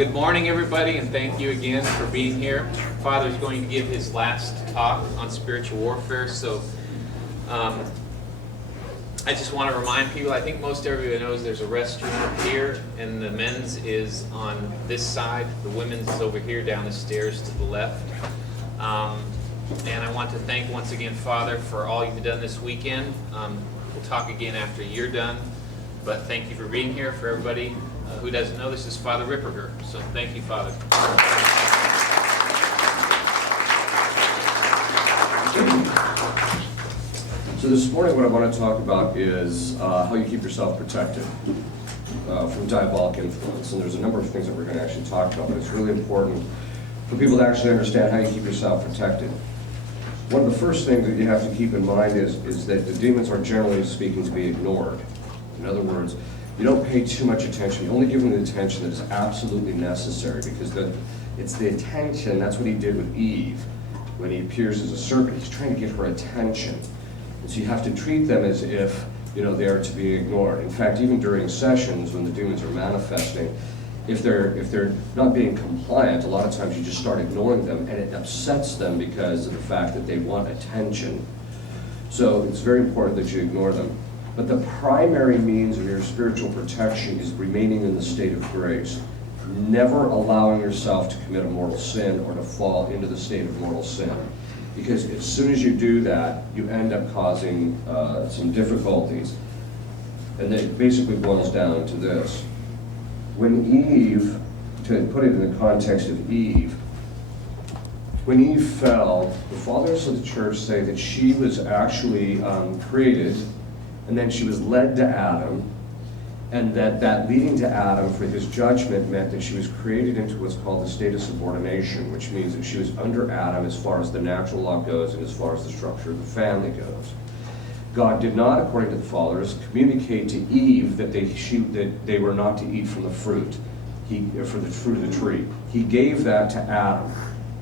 Good morning, everybody, and thank you again for being here. Father's going to give his last talk on spiritual warfare, so I just want to remind people, I think most everybody knows there's a restroom up here, and the men's is on this side, the women's is over here down the stairs to the left. And I want to thank once again, Father, for all you've done this weekend. We'll talk again after you're done, but thank you for being here. For everybody who doesn't know, this is Father Ripperger, so thank you, Father. So this morning what I want to talk about is how you keep yourself protected from diabolic influence. And there's a number of things that we're going to actually talk about, but it's really important for people to actually understand how you keep yourself protected. One of the first things that you have to keep in mind is that the demons are generally speaking to be ignored. In other words, you don't pay too much attention. You only give them the attention that is absolutely necessary, because it's the attention. That's what he did with Eve when he appears as a serpent. He's trying to get her attention. And so you have to treat them as if, they are to be ignored. In fact, even during sessions when the demons are manifesting, if they're not being compliant, a lot of times you just start ignoring them, and it upsets them because of the fact that they want attention. So it's very important that you ignore them. But the primary means of your spiritual protection is remaining in the state of grace. Never allowing yourself to commit a mortal sin or to fall into the state of mortal sin. Because as soon as you do that, you end up causing some difficulties. And it basically boils down to this. When Eve, to put it in the context of Eve, when Eve fell, the fathers of the church say that she was actually created, and then she was led to Adam, and that leading to Adam for his judgment meant that she was created into what's called the state of subordination, which means that she was under Adam as far as the natural law goes and as far as the structure of the family goes. God did not, according to the fathers, communicate to Eve that they were not to eat from the fruit, for the fruit of the tree. He gave that to Adam.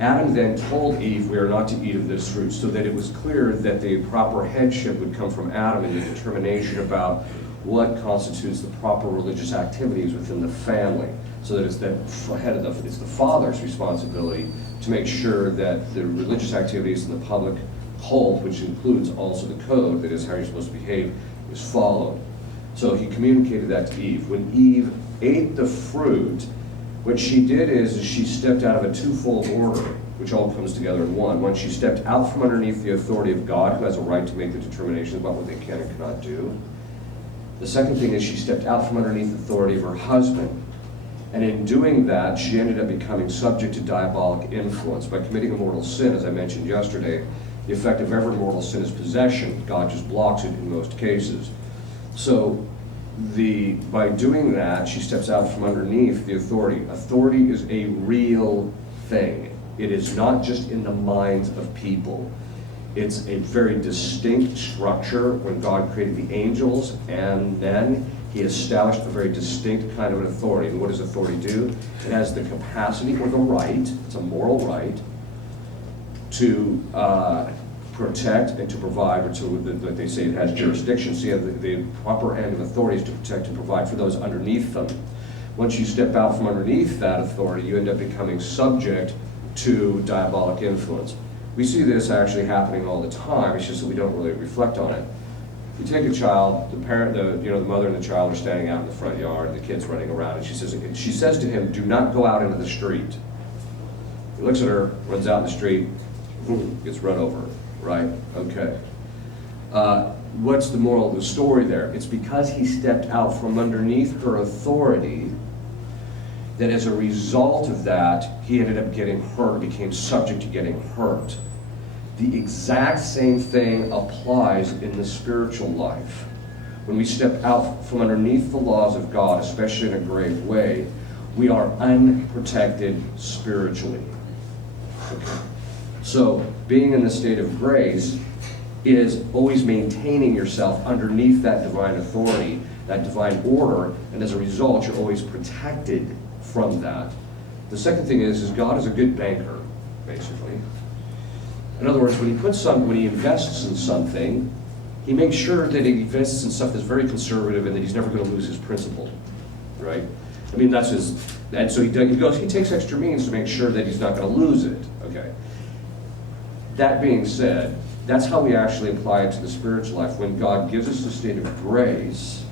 Adam then told Eve, we are not to eat of this fruit, so that it was clear that the proper headship would come from Adam in the determination about what constitutes the proper religious activities within the family. So that it's it's the father's responsibility to make sure that the religious activities in the public cult, which includes also the code, that is how you're supposed to behave, is followed. So he communicated that to Eve. When Eve ate the fruit, what she did is she stepped out of a twofold order, which all comes together in one. One, she stepped out from underneath the authority of God, who has a right to make the determination about what they can and cannot do. The second thing is she stepped out from underneath the authority of her husband. And in doing that, she ended up becoming subject to diabolic influence. By committing a mortal sin, as I mentioned yesterday, the effect of every mortal sin is possession. God just blocks it in most cases. So by doing that, she steps out from underneath the authority. Authority is a real thing. It is not just in the minds of people. It's a very distinct structure. When God created the angels, and then he established a very distinct kind of an authority. And what does authority do? It has the capacity or the right, it's a moral right, to protect and to provide, or that they say it has jurisdiction. So you have the proper end of authority is to protect and provide for those underneath them. Once you step out from underneath that authority, you end up becoming subject to diabolic influence. We see this actually happening all the time. It's just that we don't really reflect on it. You take a child, the mother and the child are standing out in the front yard, and the kid's running around, and she says to him, "Do not go out into the street." He looks at her, runs out in the street, gets run over. Right? Okay. What's the moral of the story there? It's because he stepped out from underneath her authority that as a result of that, he ended up getting hurt, became subject to getting hurt. The exact same thing applies in the spiritual life. When we step out from underneath the laws of God, especially in a grave way, we are unprotected spiritually. Okay. So, being in the state of grace is always maintaining yourself underneath that divine authority, that divine order, and as a result, you're always protected from that. The second thing is God is a good banker, basically. In other words, when he invests in something, he makes sure that he invests in stuff that's very conservative and that he's never going to lose his principle, right? I mean, that's his And so he takes extra means to make sure that he's not going to lose it. Okay. That being said, that's how we actually apply it to the spiritual life. When God gives us the state of grace,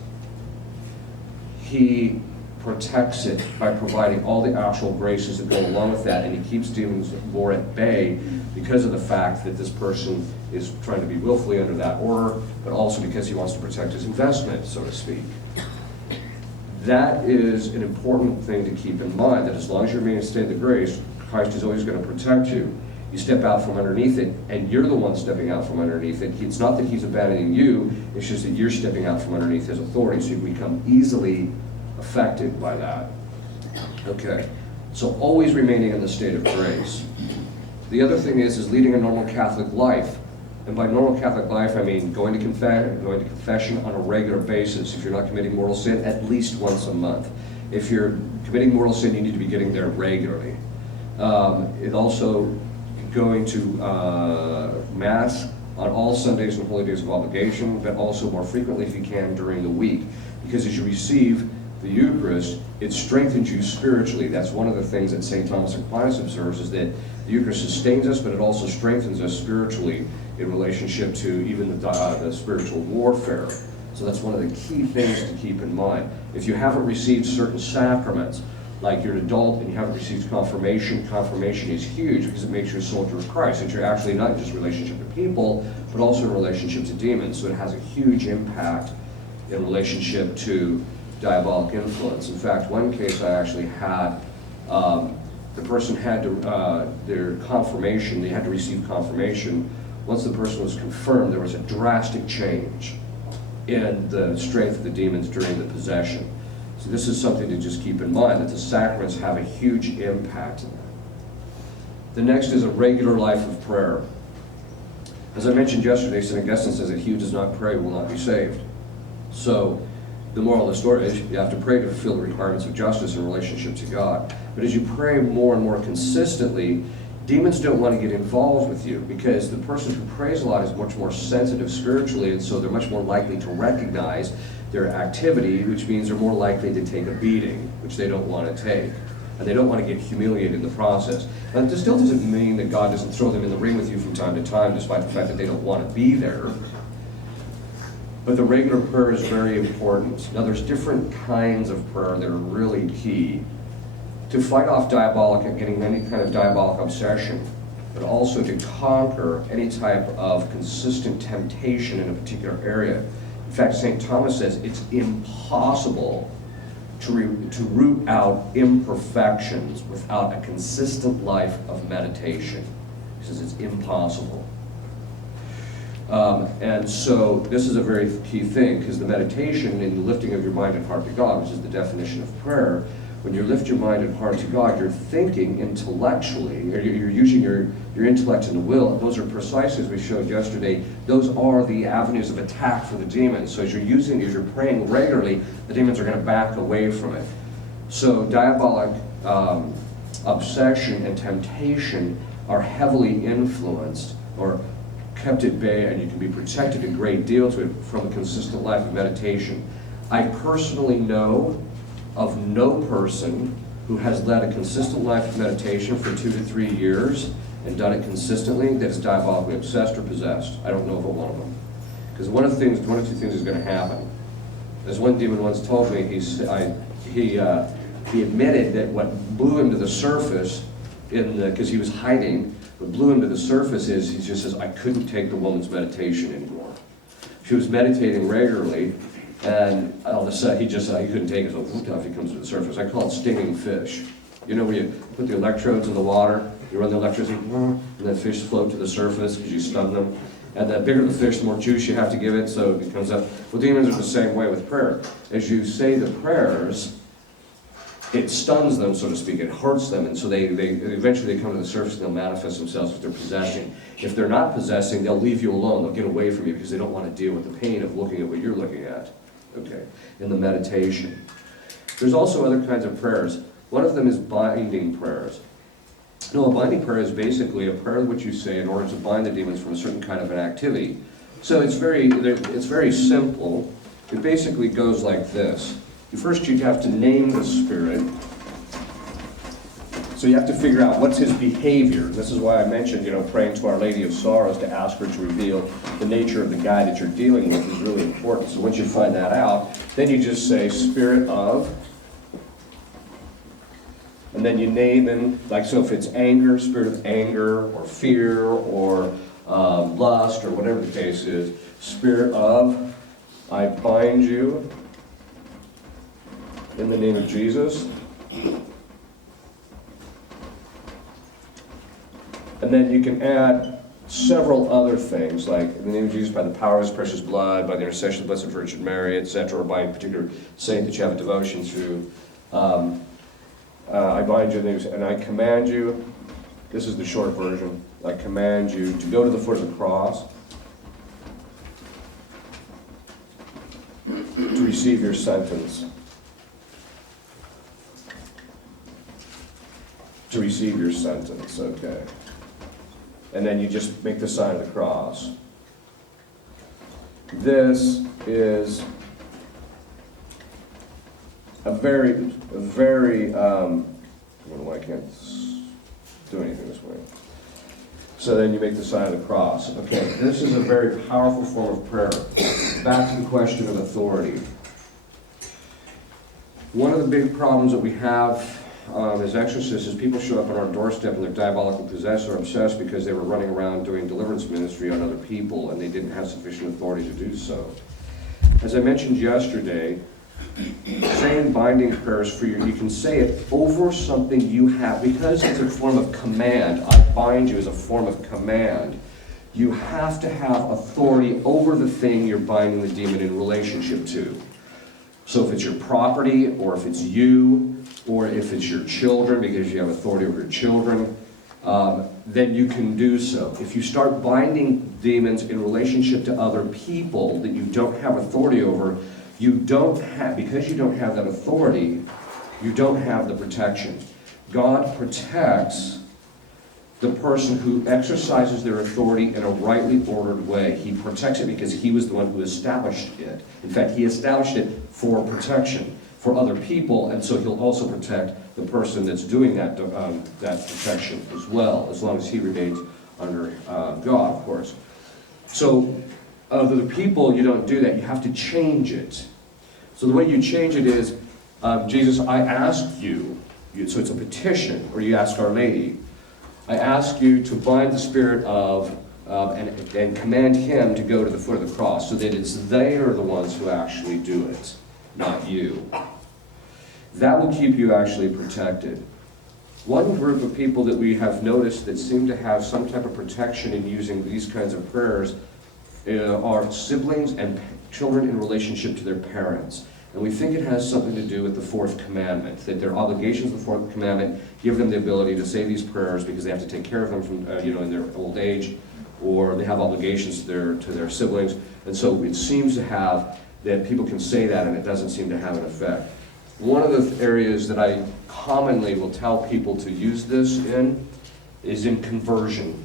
he protects it by providing all the actual graces that go along with that, and he keeps demons more at bay because of the fact that this person is trying to be willfully under that order, but also because he wants to protect his investment, so to speak. That is an important thing to keep in mind, that as long as you remain in the state of the grace, Christ is always going to protect you. You step out from underneath it, and you're the one stepping out from underneath it. It's not that he's abandoning you, it's just that you're stepping out from underneath his authority, so you become easily affected by that. Okay, so always remaining in the state of grace. The other thing is leading a normal Catholic life. And by normal Catholic life, I mean going to confession on a regular basis. If you're not committing mortal sin, at least once a month. If you're committing mortal sin, you need to be getting there regularly. It also going to Mass on all Sundays and holy days of obligation, but also more frequently if you can during the week. Because as you receive the Eucharist, it strengthens you spiritually. That's one of the things that St. Thomas Aquinas observes, is that the Eucharist sustains us, but it also strengthens us spiritually in relationship to even the spiritual warfare. So that's one of the key things to keep in mind. If you haven't received certain sacraments, like you're an adult and you haven't received confirmation, confirmation is huge because it makes you a soldier of Christ. That you're actually not just relationship to people, but also in relationship to demons. So it has a huge impact in relationship to diabolic influence. In fact, one case I actually had, the person had to, their confirmation, they had to receive confirmation. Once the person was confirmed, there was a drastic change in the strength of the demons during the possession. So this is something to just keep in mind, that the sacraments have a huge impact in that. The next is a regular life of prayer. As I mentioned yesterday, St. Augustine says that he who does not pray will not be saved. So the moral of the story is you have to pray to fulfill the requirements of justice in relationship to God. But as you pray more and more consistently, demons don't want to get involved with you, because the person who prays a lot is much more sensitive spiritually, and so they're much more likely to recognize their activity, which means they're more likely to take a beating, which they don't want to take. And they don't want to get humiliated in the process. And this still doesn't mean that God doesn't throw them in the ring with you from time to time, despite the fact that they don't want to be there. But the regular prayer is very important. Now, there's different kinds of prayer that are really key to fight off diabolic and getting any kind of diabolic obsession, but also to conquer any type of consistent temptation in a particular area. In fact, St. Thomas says it's impossible to root out imperfections without a consistent life of meditation. He says it's impossible. And so this is a very key thing, because the meditation in the lifting of your mind and heart to God, which is the definition of prayer, when you lift your mind and heart to God, you're thinking intellectually, or you're using your intellect and the will. Those are precisely, as we showed yesterday, those are the avenues of attack for the demons. So as you're praying regularly, the demons are going to back away from it. So diabolic obsession and temptation are heavily influenced or kept at bay, and you can be protected a great deal to it from a consistent life of meditation. I personally know of no person who has led a consistent life of meditation for 2 to 3 years and done it consistently that is diabolically obsessed or possessed. I don't know of one of them. Because one of two things is going to happen. As one demon once told me, he admitted that what blew him to the surface, because he was hiding, what blew him to the surface is, he just says, I couldn't take the woman's meditation anymore. She was meditating regularly, and all of a sudden, he couldn't take it, so off he comes to the surface. I call it stinging fish. You know, where you put the electrodes in the water, you run the electrodes, and the fish float to the surface because you stun them. And the bigger the fish, the more juice you have to give it, so it comes up. Well, demons are the same way with prayer. As you say the prayers, it stuns them, so to speak, it hurts them, and so they eventually come to the surface and they'll manifest themselves if they're possessing. If they're not possessing, they'll leave you alone, they'll get away from you because they don't want to deal with the pain of looking at what you're looking at, okay, in the meditation. There's also other kinds of prayers. One of them is binding prayers. No, a binding prayer is basically a prayer which you say in order to bind the demons from a certain kind of an activity. So it's very simple. It basically goes like this. First, you have to name the spirit, So you have to figure out what's his behavior. This is why I mentioned, praying to Our Lady of Sorrows to ask her to reveal the nature of the guy that you're dealing with is really important. So once you find that out, then you just say, Spirit of, and then you name him, so if it's anger, spirit of anger, or fear, or lust, or whatever the case is, Spirit of, I bind you in the name of Jesus. And then you can add several other things, like in the name of Jesus, by the power of his precious blood, by the intercession of the Blessed Virgin Mary, etc., or by a particular saint that you have a devotion to. I bind you in the name of, and I command you, this is the short version, I command you to go to the foot of the cross to receive your sentence. To receive your sentence, okay. And then you just make the sign of the cross. This is a very, I don't know why I can't do anything this way. So then you make the sign of the cross. Okay, this is a very powerful form of prayer. Back to the question of authority. One of the big problems that we have as exorcists is people show up on our doorstep and they're diabolically possessed or obsessed because they were running around doing deliverance ministry on other people and they didn't have sufficient authority to do so. As I mentioned yesterday, saying binding prayers for you can say it over something you have, because it's a form of command. I bind you as a form of command. You have to have authority over the thing you're binding the demon in relationship to. So if it's your property, or if it's you, or if it's your children, because you have authority over your children, then you can do so. If you start binding demons in relationship to other people that you don't have authority over, you don't have, because you don't have that authority, you don't have the protection. God protects the person who exercises their authority in a rightly ordered way. He protects it because he was the one who established it. In fact, he established it for protection for other people, and so he'll also protect the person that's doing that protection as well, as long as he remains under God, of course. So other people, you don't do that. You have to change it. So the way you change it is, Jesus, I ask you, so it's a petition, or you ask Our Lady, I ask you to bind the spirit of, and command him to go to the foot of the cross, so that it's they are the ones who actually do it, not you. That will keep you actually protected. One group of people that we have noticed that seem to have some type of protection in using these kinds of prayers are siblings and children in relationship to their parents. And we think it has something to do with the fourth commandment, that their obligations of the fourth commandment give them the ability to say these prayers because they have to take care of them from, in their old age, or they have obligations to their siblings. And so it seems to have that people can say that and it doesn't seem to have an effect. One of the areas that I commonly will tell people to use this in is in conversion.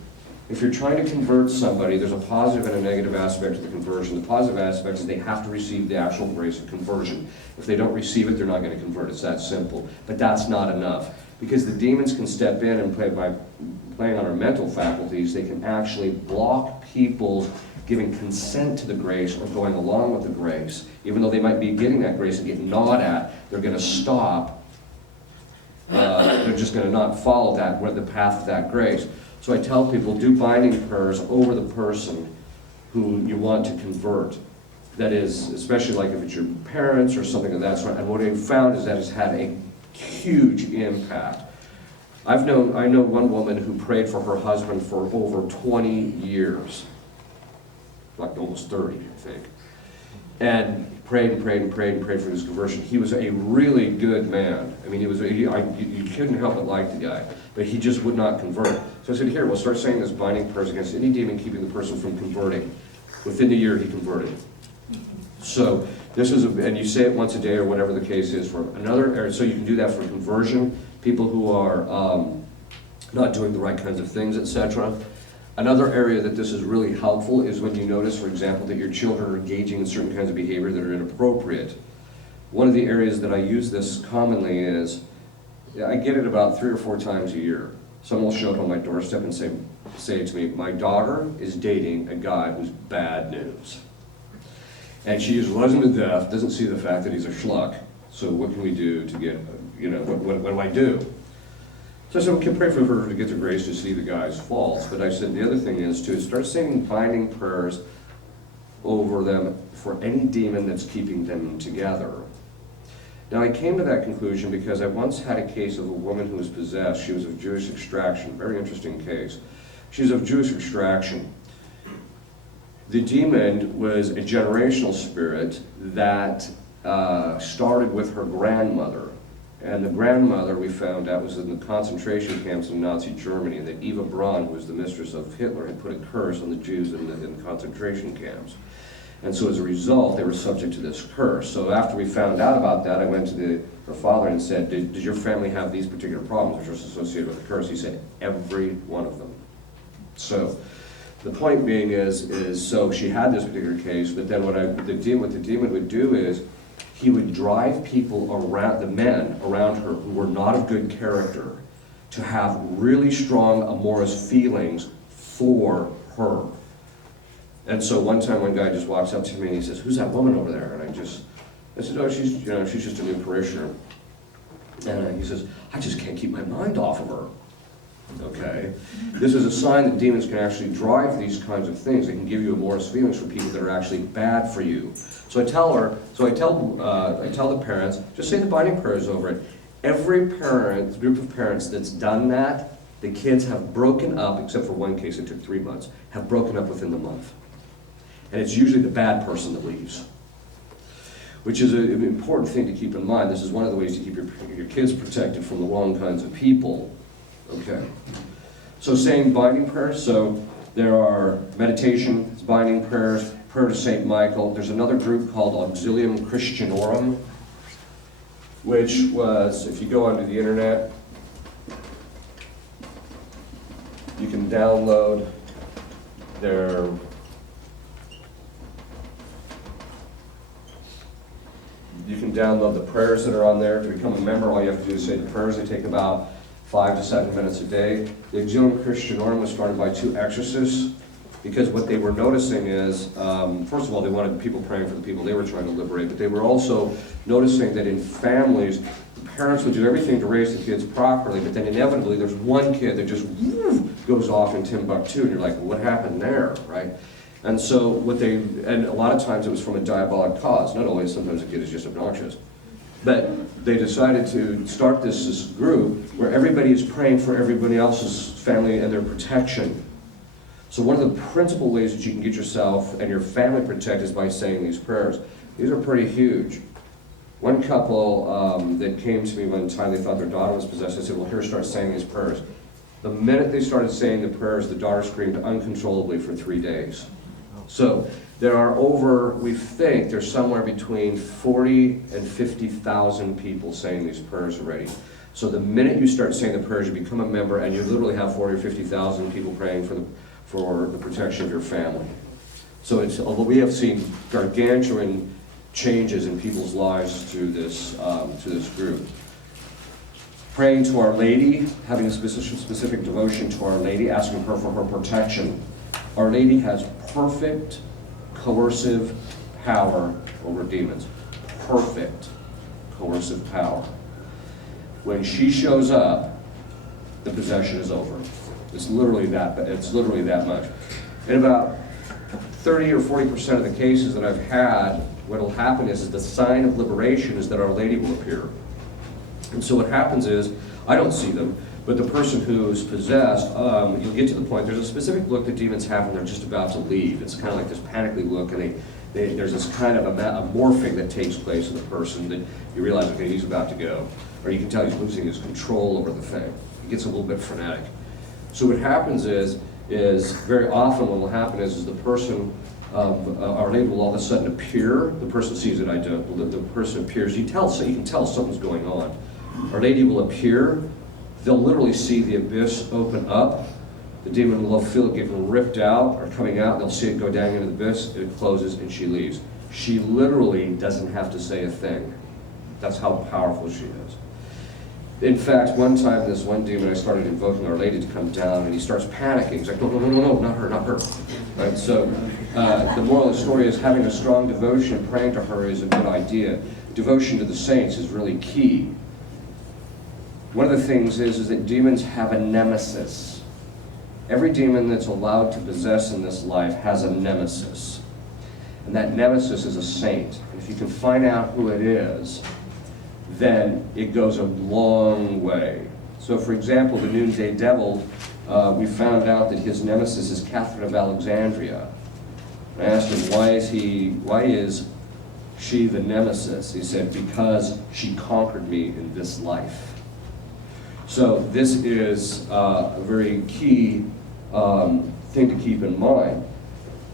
If you're trying to convert somebody, there's a positive and a negative aspect to the conversion. The positive aspect is they have to receive the actual grace of conversion. If they don't receive it, they're not going to convert. It's that simple. But that's not enough. Because the demons can step in and by playing on our mental faculties, they can actually block people giving consent to the grace or going along with the grace. Even though they might be getting that grace and getting gnawed at, they're going to stop. They're just going to not follow the path of that grace. So I tell people, do binding prayers over the person who you want to convert. That is, especially like if it's your parents or something of that sort. And what I've found is that it's had a huge impact. I know one woman who prayed for her husband for over 20 years. Like almost 30, I think. And prayed for his conversion. He was a really good man. I mean, you couldn't help but like the guy. But he just would not convert. So I said, here, we'll start saying this binding prayers against any demon keeping the person from converting. Within the year, he converted. So this is, and you say it once a day or whatever the case is for another area. So you can do that for conversion, people who are not doing the right kinds of things, etc. Another area that this is really helpful is when you notice, for example, that your children are engaging in certain kinds of behavior that are inappropriate. One of the areas that I use this commonly is Yeah, I get it about 3 or 4 times a year. Someone will show up on my doorstep and say to me, my daughter is dating a guy who's bad news. And she just loves him to death, doesn't see the fact that he's a schluck. So what can we do to get, what do I do? So I said, we can pray for her to get the grace to see the guy's faults. But I said, the other thing is to start saying binding prayers over them for any demon that's keeping them together. Now I came to that conclusion because I once had a case of a woman who was possessed. She was of Jewish extraction, very interesting case. She's of Jewish extraction. The demon was a generational spirit that started with her grandmother. And the grandmother, we found out, was in the concentration camps in Nazi Germany, and that Eva Braun, who was the mistress of Hitler, had put a curse on the Jews in the concentration camps. And so as a result, they were subject to this curse. So after we found out about that, I went to her father and said, did your family have these particular problems which are associated with the curse? He said, every one of them. So the point being is so she had this particular case, but then what the demon would do is he would drive people around, the men around her who were not of good character, to have really strong amorous feelings for her. And so one time one guy just walks up to me and he says, who's that woman over there? And I said, oh, she's just a new parishioner. And he says, I just can't keep my mind off of her. Okay? This is a sign that demons can actually drive these kinds of things. They can give you amorous feelings for people that are actually bad for you. So I tell the parents, just say the binding prayers over it. Every parent, group of parents that's done that, the kids have broken up, except for one case, it took 3 months, have broken up within the month. And it's usually the bad person that leaves, which is an important thing to keep in mind. This is one of the ways to keep your kids protected from the wrong kinds of people. Okay. So saying binding prayers, so there are meditation, binding prayers, prayer to St. Michael. There's another group called Auxilium Christianorum, which was, if you go onto the internet, you can download their the prayers that are on there. To become a member, all you have to do is say the prayers. They take about 5 to 7 minutes a day. The Auxilium Christianorum was started by 2 exorcists because what they were noticing is, first of all, they wanted people praying for the people they were trying to liberate, but they were also noticing that in families, the parents would do everything to raise the kids properly, but then inevitably there's one kid that just goes off in Timbuktu, and you're like, what happened there, right? And so and a lot of times it was from a diabolic cause. Not always, sometimes the kid is just obnoxious. But they decided to start this group where everybody is praying for everybody else's family and their protection. So one of the principal ways that you can get yourself and your family protected is by saying these prayers. These are pretty huge. One couple that came to me one time, they thought their daughter was possessed. I said, well, here, start saying these prayers. The minute they started saying the prayers, the daughter screamed uncontrollably for 3 days. So there are we think there's somewhere between 40 and 50,000 people saying these prayers already. So the minute you start saying the prayers, you become a member, and you literally have 40 or 50,000 people praying for the protection of your family. So although we have seen gargantuan changes in people's lives through this group. Praying to Our Lady, having a specific devotion to Our Lady, asking her for her protection. Our Lady has perfect coercive power over demons. Perfect coercive power. When she shows up, the possession is over. It's literally that much. In about 30 or 40% of the cases that I've had, what will happen is the sign of liberation is that Our Lady will appear. And so what happens is, I don't see them, but the person who's possessed, you'll get to the point, there's a specific look that demons have when they're just about to leave. It's kind of like this panicky look, and there's this kind of a morphing that takes place in the person that you realize, okay, he's about to go. Or you can tell he's losing his control over the thing. He gets a little bit frenetic. So what happens is very often what will happen is the person, Our Lady will all of a sudden appear. The person sees it, I don't. The person appears. You can tell something's going on. Our Lady will appear. They'll literally see the abyss open up. The demon will feel it getting ripped out or coming out. They'll see it go down into the abyss. It closes and she leaves. She literally doesn't have to say a thing. That's how powerful she is. In fact, one time, this one demon, I started invoking Our Lady to come down, and he starts panicking. He's like, no, no, no, no, no, not her, not her. Right? So the moral of the story is having a strong devotion and praying to her is a good idea. Devotion to the saints is really key. One of the things is that demons have a nemesis. Every demon that's allowed to possess in this life has a nemesis. And that nemesis is a saint. And if you can find out who it is, then it goes a long way. So for example, the noonday devil, we found out that his nemesis is Catherine of Alexandria. I asked him, why is she the nemesis? He said, because she conquered me in this life. So this is a very key thing to keep in mind.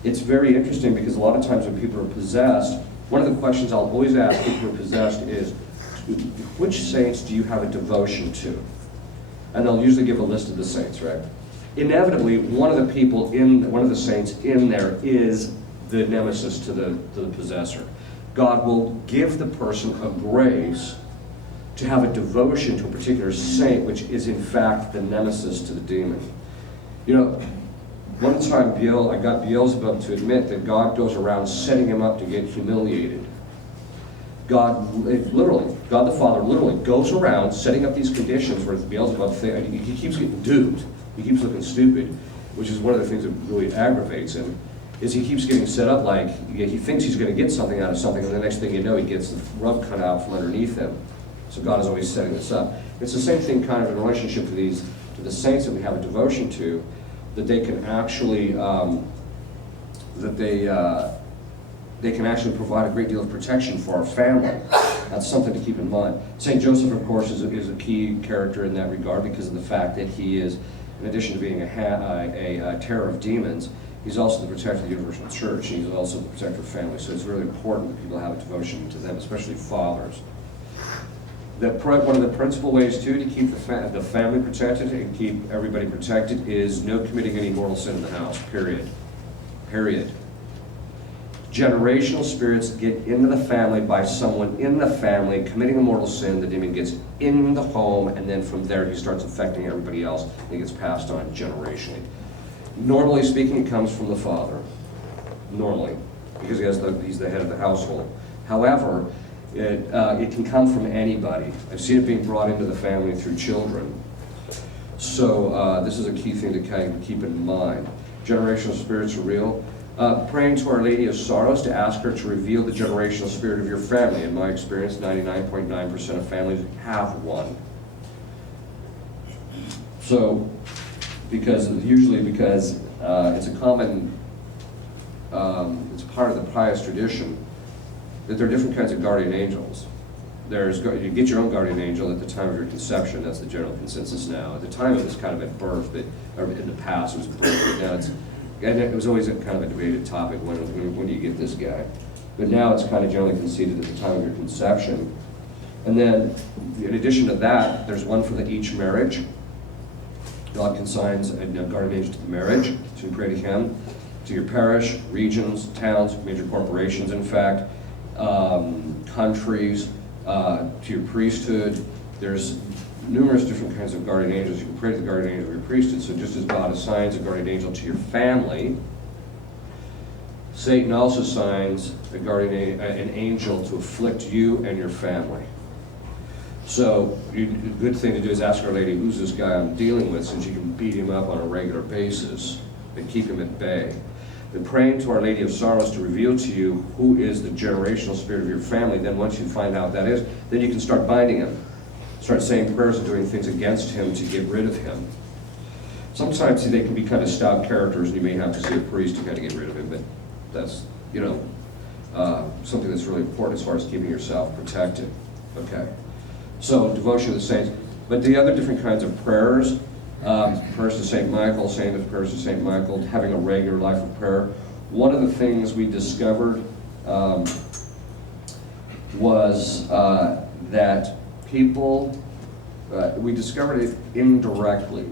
It's very interesting because a lot of times when people are possessed, one of the questions I'll always ask people who are possessed is, which saints do you have a devotion to? And they'll usually give a list of the saints, right? Inevitably, one of the saints in there is the nemesis to the possessor. God will give the person a grace to have a devotion to a particular saint, which is in fact the nemesis to the demon. You know, one time I got Beelzebub to admit that God goes around setting him up to get humiliated. God the Father literally goes around setting up these conditions where Beelzebub he keeps getting duped. He keeps looking stupid, which is one of the things that really aggravates him, is he keeps getting set up like he thinks he's going to get something out of something, and the next thing you know, he gets the rug cut out from underneath him. So God is always setting this up. It's the same thing kind of in relationship to the saints that we have a devotion to, that they can actually, they can actually provide a great deal of protection for our family. That's something to keep in mind. St. Joseph, of course, is a key character in that regard because of the fact that he is, in addition to being a terror of demons, he's also the protector of the universal church. He's also the protector of family. So it's really important that people have a devotion to them, especially fathers. One of the principal ways, too, to keep the family protected and keep everybody protected is no committing any mortal sin in the house, period. Period. Generational spirits get into the family by someone in the family committing a mortal sin. The demon gets in the home, and then from there he starts affecting everybody else, and it gets passed on generationally. Normally speaking, it comes from the father. Normally, because he's the head of the household. However, it can come from anybody. I've seen it being brought into the family through children. So this is a key thing to kind of keep in mind. Generational spirits are real. Praying to Our Lady of Sorrows to ask her to reveal the generational spirit of your family. In my experience, 99.9% of families have one. So, usually because it's a common, it's part of the pious tradition that there are different kinds of guardian angels. You get your own guardian angel at the time of your conception. That's the general consensus now. At the time it was kind of at birth, or in the past it was birth, but now it was always kind of a debated topic, when do you get this guy? But now it's kind of generally conceded at the time of your conception. And then, in addition to that, there's one for each marriage. God consigns a guardian angel to the marriage, so you pray to him, to your parish, regions, towns, major corporations, in fact, countries, to your priesthood. There's numerous different kinds of guardian angels. You can pray to the guardian angel of your priesthood. So just as God assigns a guardian angel to your family, Satan also assigns an angel to afflict you and your family. So a good thing to do is ask Our Lady, who's this guy I'm dealing with, since you can beat him up on a regular basis and keep him at bay. But praying to Our Lady of Sorrows to reveal to you who is the generational spirit of your family, then once you find out that is, then you can start binding him. Start saying prayers and doing things against him to get rid of him. Sometimes they can be kind of stout characters, and you may have to see a priest to kind of get rid of him, but that's, something that's really important as far as keeping yourself protected. Okay. So, devotion to the saints. But the other different kinds of prayers, prayers to St. Michael, prayers to St. Michael, having a regular life of prayer. One of the things we discovered was that people, we discovered it indirectly.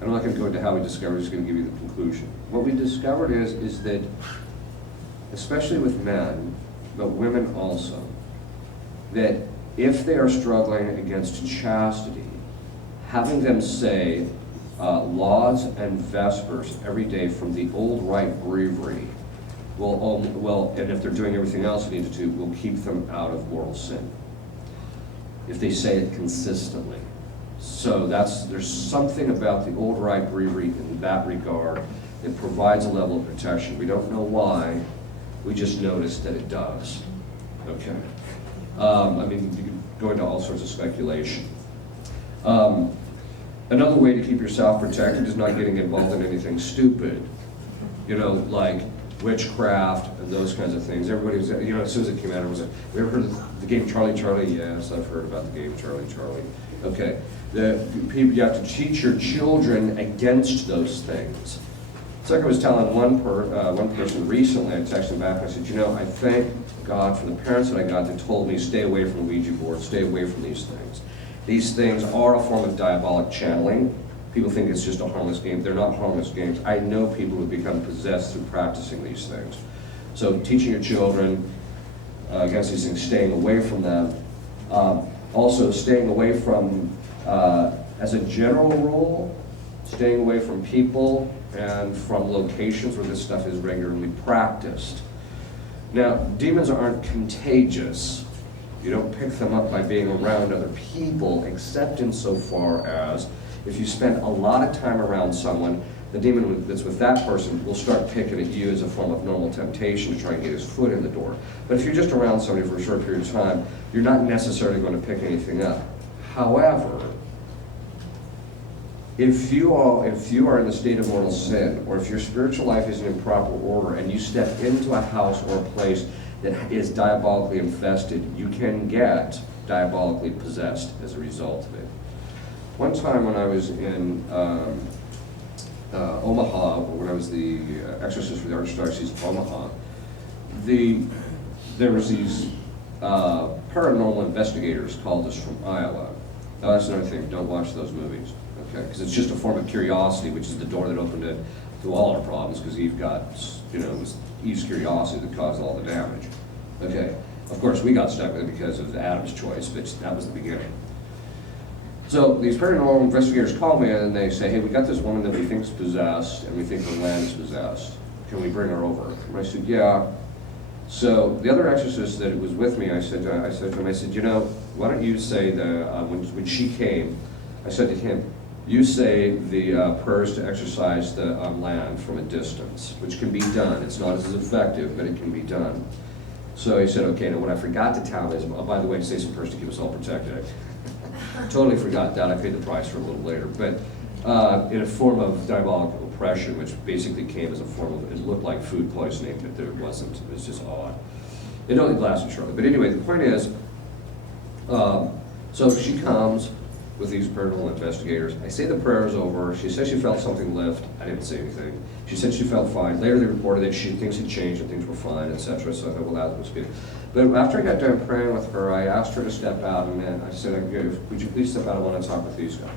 I'm not going to go into how we discovered it, I'm just going to give you the conclusion. What we discovered is that, especially with men, but women also, that if they are struggling against chastity, having them say lauds and vespers every day from the old rite breviary and if they're doing everything else they need to do, will keep them out of mortal sin. If they say it consistently. So there's something about the old rite breviary in that regard that provides a level of protection. We don't know why, we just noticed that it does. Okay. I mean, you can go into all sorts of speculation. Another way to keep yourself protected is not getting involved in anything stupid. You know, like witchcraft and those kinds of things. Everybody was, you know, as soon as it came out, it was like, have you ever heard of the game Charlie Charlie? Yes, I've heard about the game Charlie Charlie. Okay. You have to teach your children against those things. It's like I was telling one person recently, I texted him back and I said, you know, I thank God for the parents that I got that told me stay away from the Ouija board, stay away from these things. These things are a form of diabolic channeling. People think it's just a harmless game. They're not harmless games. I know people who become possessed through practicing these things. So teaching your children against these things, staying away from them. Also staying away from, as a general rule, staying away from people and from locations where this stuff is regularly practiced. Now, demons aren't contagious. You don't pick them up by being around other people, except insofar as if you spend a lot of time around someone, the demon that's with that person will start picking at you as a form of normal temptation to try and get his foot in the door. But if you're just around somebody for a short period of time, you're not necessarily going to pick anything up. However, if you are in the state of mortal sin, or if your spiritual life isn't in proper order, and you step into a house or a place that is diabolically infested, you can get diabolically possessed as a result of it. One time when I was in Omaha, when I was the exorcist for the Archdiocese of Omaha, there was these paranormal investigators called us from Iowa. Now that's another thing, don't watch those movies, okay? Because it's just a form of curiosity, which is the door that opened it to all our problems, because Eve got, you know, it was Eve's curiosity that caused all the damage. Okay, of course we got stuck with it because of Adam's choice, but that was the beginning. So these paranormal investigators call me and they say, hey, we got this woman that we think is possessed and we think her land is possessed. Can we bring her over? And I said, yeah. So the other exorcist that was with me, I said to him, you know, why don't you say when she came, I said to him, you say the prayers to exorcise the land from a distance, which can be done. It's not as effective, but it can be done. So he said, okay, now what I forgot to tell him is, oh, by the way, to say some prayers to keep us all protected. Totally forgot that. I paid the price for it a little later. But in a form of diabolical oppression, which basically came as a form of, it looked like food poisoning, but there wasn't. It was just odd. It only lasted shortly. But anyway, the point is, so she comes with these paranormal investigators. I say the prayers over. She says she felt something lift. I didn't say anything. She said she felt fine. Later they reported that things had changed and things were fine, etc. So I thought, well, that was good. But after I got done praying with her, I asked her to step out, and I said, would you please step out? I want to talk with these guys.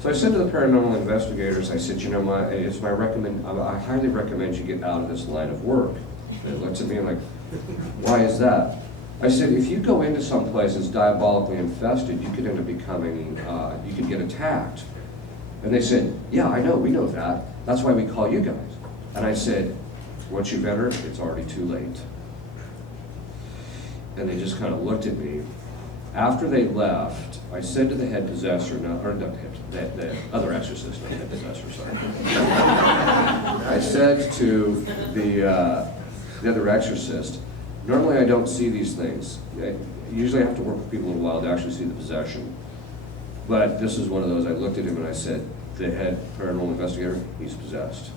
So I said to the paranormal investigators, I said, you know, I highly recommend you get out of this line of work. And they looked at me and like, why is that? I said, if you go into some place that's diabolically infested, you could end up becoming, you could get attacked. And they said, yeah, I know, we know that. That's why we call you guys. And I said, once you've entered, it's already too late. And they just kind of looked at me. After they left, I said to the head possessor, the other exorcist, not head possessor, sorry. I said to the other exorcist, normally I don't see these things. Usually I have to work with people a little while to actually see the possession. But this is one of those. I looked at him and I said, the head paranormal investigator, he's possessed.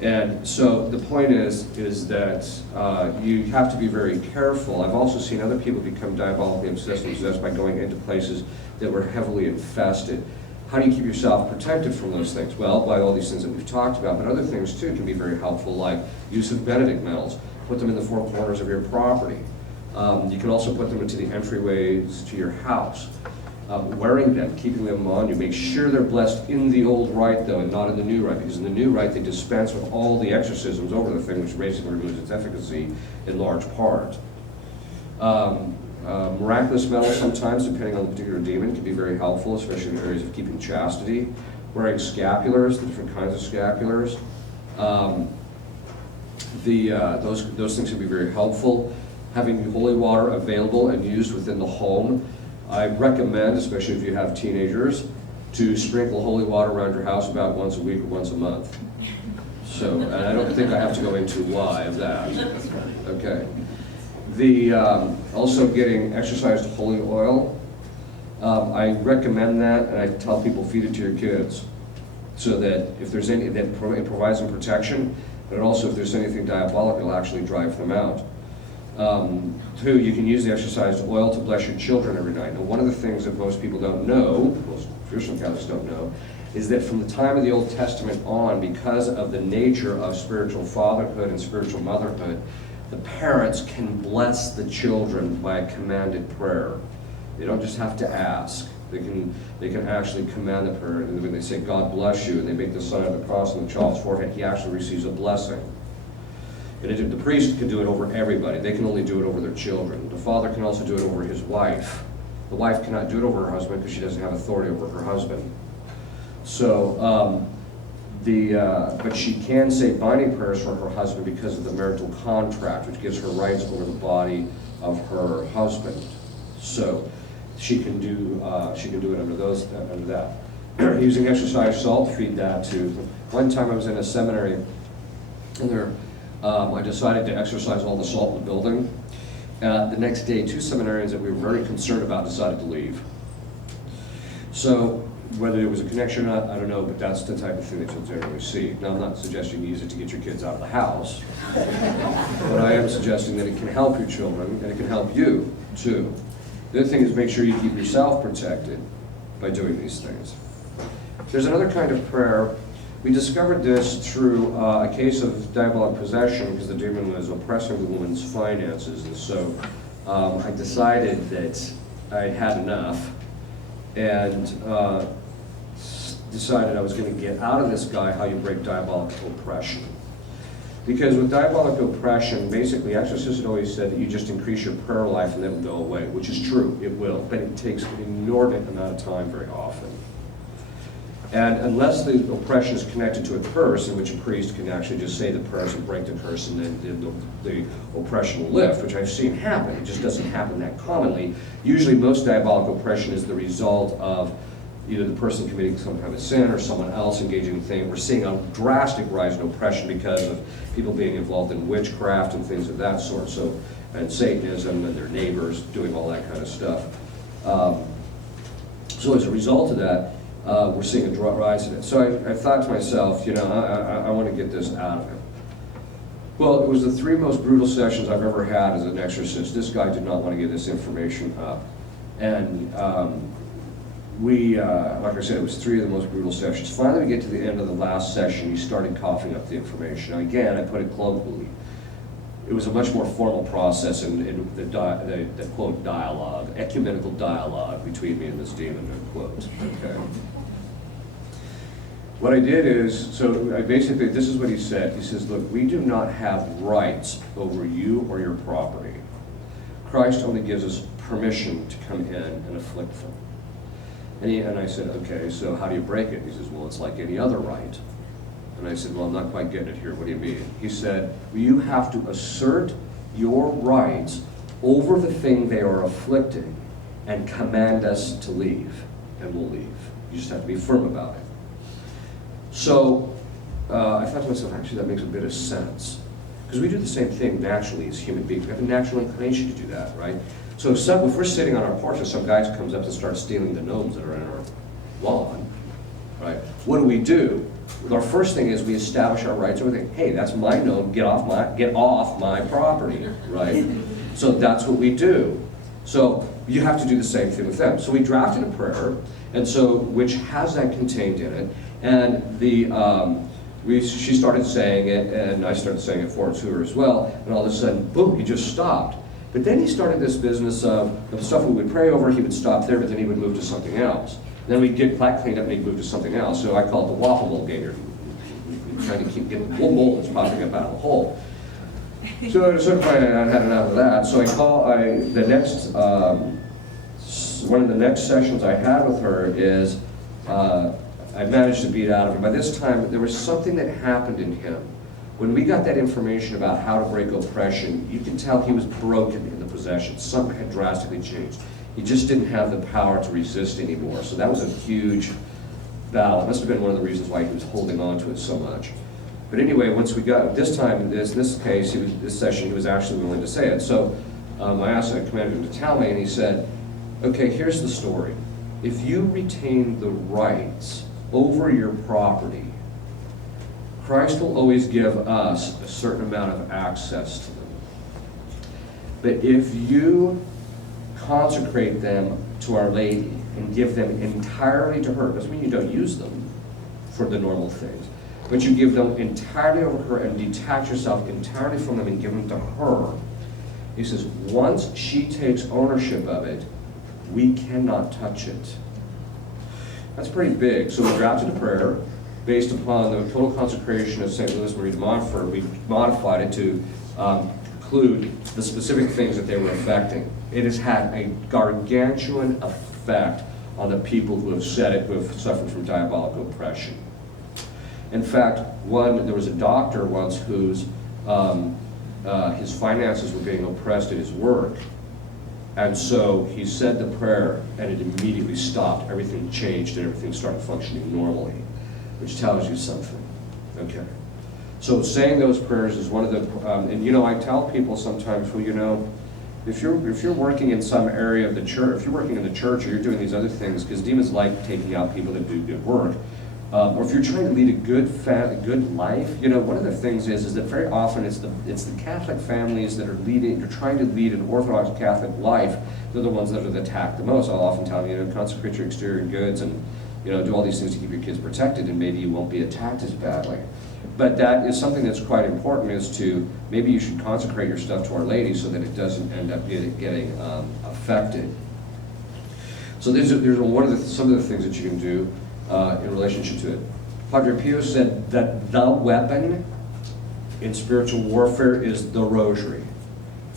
And so the point is that you have to be very careful. I've also seen other people become diabolically obsessed and possessed by going into places that were heavily infested. How do you keep yourself protected from those things? Well, by all these things that we've talked about, but other things too can be very helpful, like use of Benedict metals. Put them in the four corners of your property. You can also put them into the entryways to your house. Wearing them, keeping them on you. Make sure they're blessed in the old rite, though, and not in the new rite, because in the new rite they dispense with all the exorcisms over the thing, which basically removes its efficacy in large part. Miraculous metals sometimes, depending on the particular demon, can be very helpful, especially in areas of keeping chastity. Wearing scapulars, the different kinds of scapulars. Those things can be very helpful. Having holy water available and used within the home. I recommend, especially if you have teenagers, to sprinkle holy water around your house about once a week or once a month. So, and I don't think I have to go into why of that. Okay. Also getting exorcised holy oil. I recommend that, and I tell people feed it to your kids, so that if there's any, it provides them protection, but also if there's anything diabolic, it'll actually drive them out. 2, you can use the exorcised oil to bless your children every night. Now, one of the things that most people don't know, most traditional Catholics don't know, is that from the time of the Old Testament on, because of the nature of spiritual fatherhood and spiritual motherhood, the parents can bless the children by a commanded prayer. They don't just have to ask. They can actually command the prayer. And when they say, God bless you, and they make the sign of the cross on the child's forehead, he actually receives a blessing. And the priest can do it over everybody. They can only do it over their children. The father can also do it over his wife. The wife cannot do it over her husband because she doesn't have authority over her husband. So, but she can say binding prayers for her husband because of the marital contract, which gives her rights over the body of her husband. So she can do it under that. Using exercised salt to feed that to. One time I was in a seminary, and I decided to exercise all the salt in the building. The next day, 2 seminarians that we were very concerned about decided to leave. So whether there was a connection or not, I don't know, but that's the type of thing that you'll generally see. Now, I'm not suggesting you use it to get your kids out of the house, but I am suggesting that it can help your children, and it can help you, too. The other thing is make sure you keep yourself protected by doing these things. There's another kind of prayer. We discovered this through a case of diabolic possession because the demon was oppressing the woman's finances, and so I decided that I had enough and decided I was going to get out of this guy how you break diabolic oppression. Because with diabolic oppression, basically exorcists had always said that you just increase your prayer life and it'll go away, which is true, it will, but it takes an inordinate amount of time very often. And unless the oppression is connected to a curse, in which a priest can actually just say the prayers and break the curse and then the oppression will lift, which I've seen happen, it just doesn't happen that commonly. Usually most diabolic oppression is the result of either the person committing some kind of sin or someone else engaging in things. We're seeing a drastic rise in oppression because of people being involved in witchcraft and things of that sort, so, and Satanism and their neighbors doing all that kind of stuff. So as a result of that, we're seeing a rise in it. So I thought to myself, you know, I want to get this out of him. Well, it was the 3 most brutal sessions I've ever had as an exorcist. This guy did not want to give this information up. And like I said, it was 3 of the most brutal sessions. Finally, we get to the end of the last session, he started coughing up the information. Now, again, I put it colloquially. It was a much more formal process in the quote, dialogue, ecumenical dialogue between me and this demon, unquote. Okay. What I did is, so I basically, this is what he said. He says, look, we do not have rights over you or your property. Christ only gives us permission to come in and afflict them. And I said, okay, so how do you break it? He says, well, it's like any other right. And I said, well, I'm not quite getting it here. What do you mean? He said, well, you have to assert your rights over the thing they are afflicting and command us to leave, and we'll leave. You just have to be firm about it. So I thought to myself, actually, that makes a bit of sense. Because we do the same thing naturally as human beings. We have a natural inclination to do that, right? So if we're sitting on our porch and some guy comes up and starts stealing the gnomes that are in our lawn, right? What do? Our first thing is we establish our rights over there. Hey, that's my gnome, get off my property, right? So that's what we do. So you have to do the same thing with them. So we drafted a prayer, and so which has that contained in it, and she started saying it, and I started saying it for her as well, and all of a sudden, boom, he just stopped. But then he started this business of the stuff we would pray over, he would stop there, but then he would move to something else. Then we'd get that cleaned up and he'd move to something else. So I call it the waffle bowl gator. Trying to keep getting the mold that's popping up out of the hole. So at a certain point, I had enough of that. So one of the next sessions I had with her is, I managed to beat out of him. By this time, there was something that happened in him. When we got that information about how to break oppression, you can tell he was broken in the possession. Something had drastically changed. He just didn't have the power to resist anymore. So that was a huge battle. It must have been one of the reasons why he was holding on to it so much. But anyway, once we got, this time, this case, this session, he was actually willing to say it. So I commanded him to tell me, and he said, okay, here's the story. If you retain the rights over your property, Christ will always give us a certain amount of access to them. But if you consecrate them to Our Lady and give them entirely to her, doesn't mean you don't use them for the normal things, but you give them entirely over to her and detach yourself entirely from them and give them to her. He says, once she takes ownership of it, we cannot touch it. That's pretty big. So we drafted a prayer based upon the total consecration of St. Louis Marie de Montfort. We modified it to include the specific things that they were affecting. It has had a gargantuan effect on the people who have said it, who have suffered from diabolical oppression. In fact, there was a doctor once whose his finances were being oppressed at his work. And so he said the prayer, and it immediately stopped. Everything changed, and everything started functioning normally, which tells you something. Okay. So saying those prayers is one of the, and you know, I tell people sometimes, well, you know, if you're working in some area of the church, if you're working in the church or you're doing these other things, because demons like taking out people that do good work, or if you're trying to lead a good life, you know, one of the things is that very often it's the Catholic families that are trying to lead an Orthodox Catholic life. They're the ones that are attacked the most. I'll often tell them, you know, consecrate your exterior goods and, you know, do all these things to keep your kids protected, and maybe you won't be attacked as badly. But that is something that's quite important, is to, maybe you should consecrate your stuff to Our Lady so that it doesn't end up getting affected. So there's some of the things that you can do in relationship to it. Padre Pio said that the weapon in spiritual warfare is the rosary.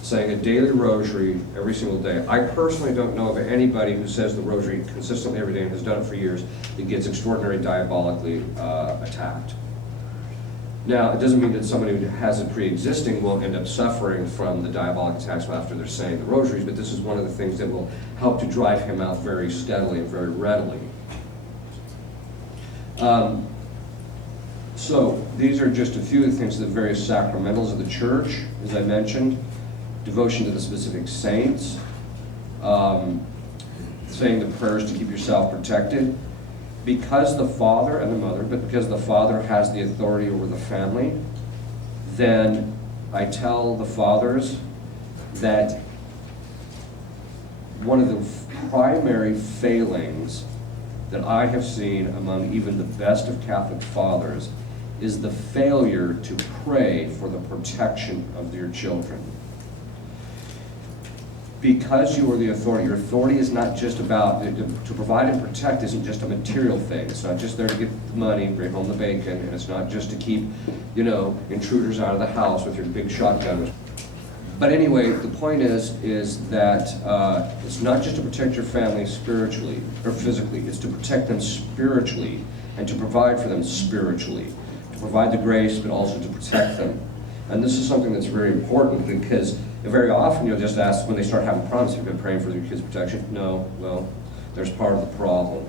Saying a daily rosary every single day. I personally don't know of anybody who says the rosary consistently every day and has done it for years that gets extraordinarily diabolically attacked. Now, it doesn't mean that somebody who has it pre-existing won't end up suffering from the diabolic attacks after they're saying the rosaries, but this is one of the things that will help to drive him out very steadily and very readily. So these are just a few of the things, the various sacramentals of the church, as I mentioned, devotion to the specific saints, saying the prayers to keep yourself protected. Because the father and the mother, but because the father has the authority over the family, then I tell the fathers that one of the primary failings that I have seen among even the best of Catholic fathers is the failure to pray for the protection of your children. Because you are the authority, your authority is not just about, to provide and protect isn't just a material thing. It's not just there to get the money, bring home the bacon, and it's not just to keep, you know, intruders out of the house with your big shotgun. But anyway, the point is that it's not just to protect your family spiritually or physically, it's to protect them spiritually and to provide for them spiritually, to provide the grace, but also to protect them. And this is something that's very important, because very often you'll just ask, when they start having problems, have you been praying for your kids' protection? No. Well, there's part of the problem.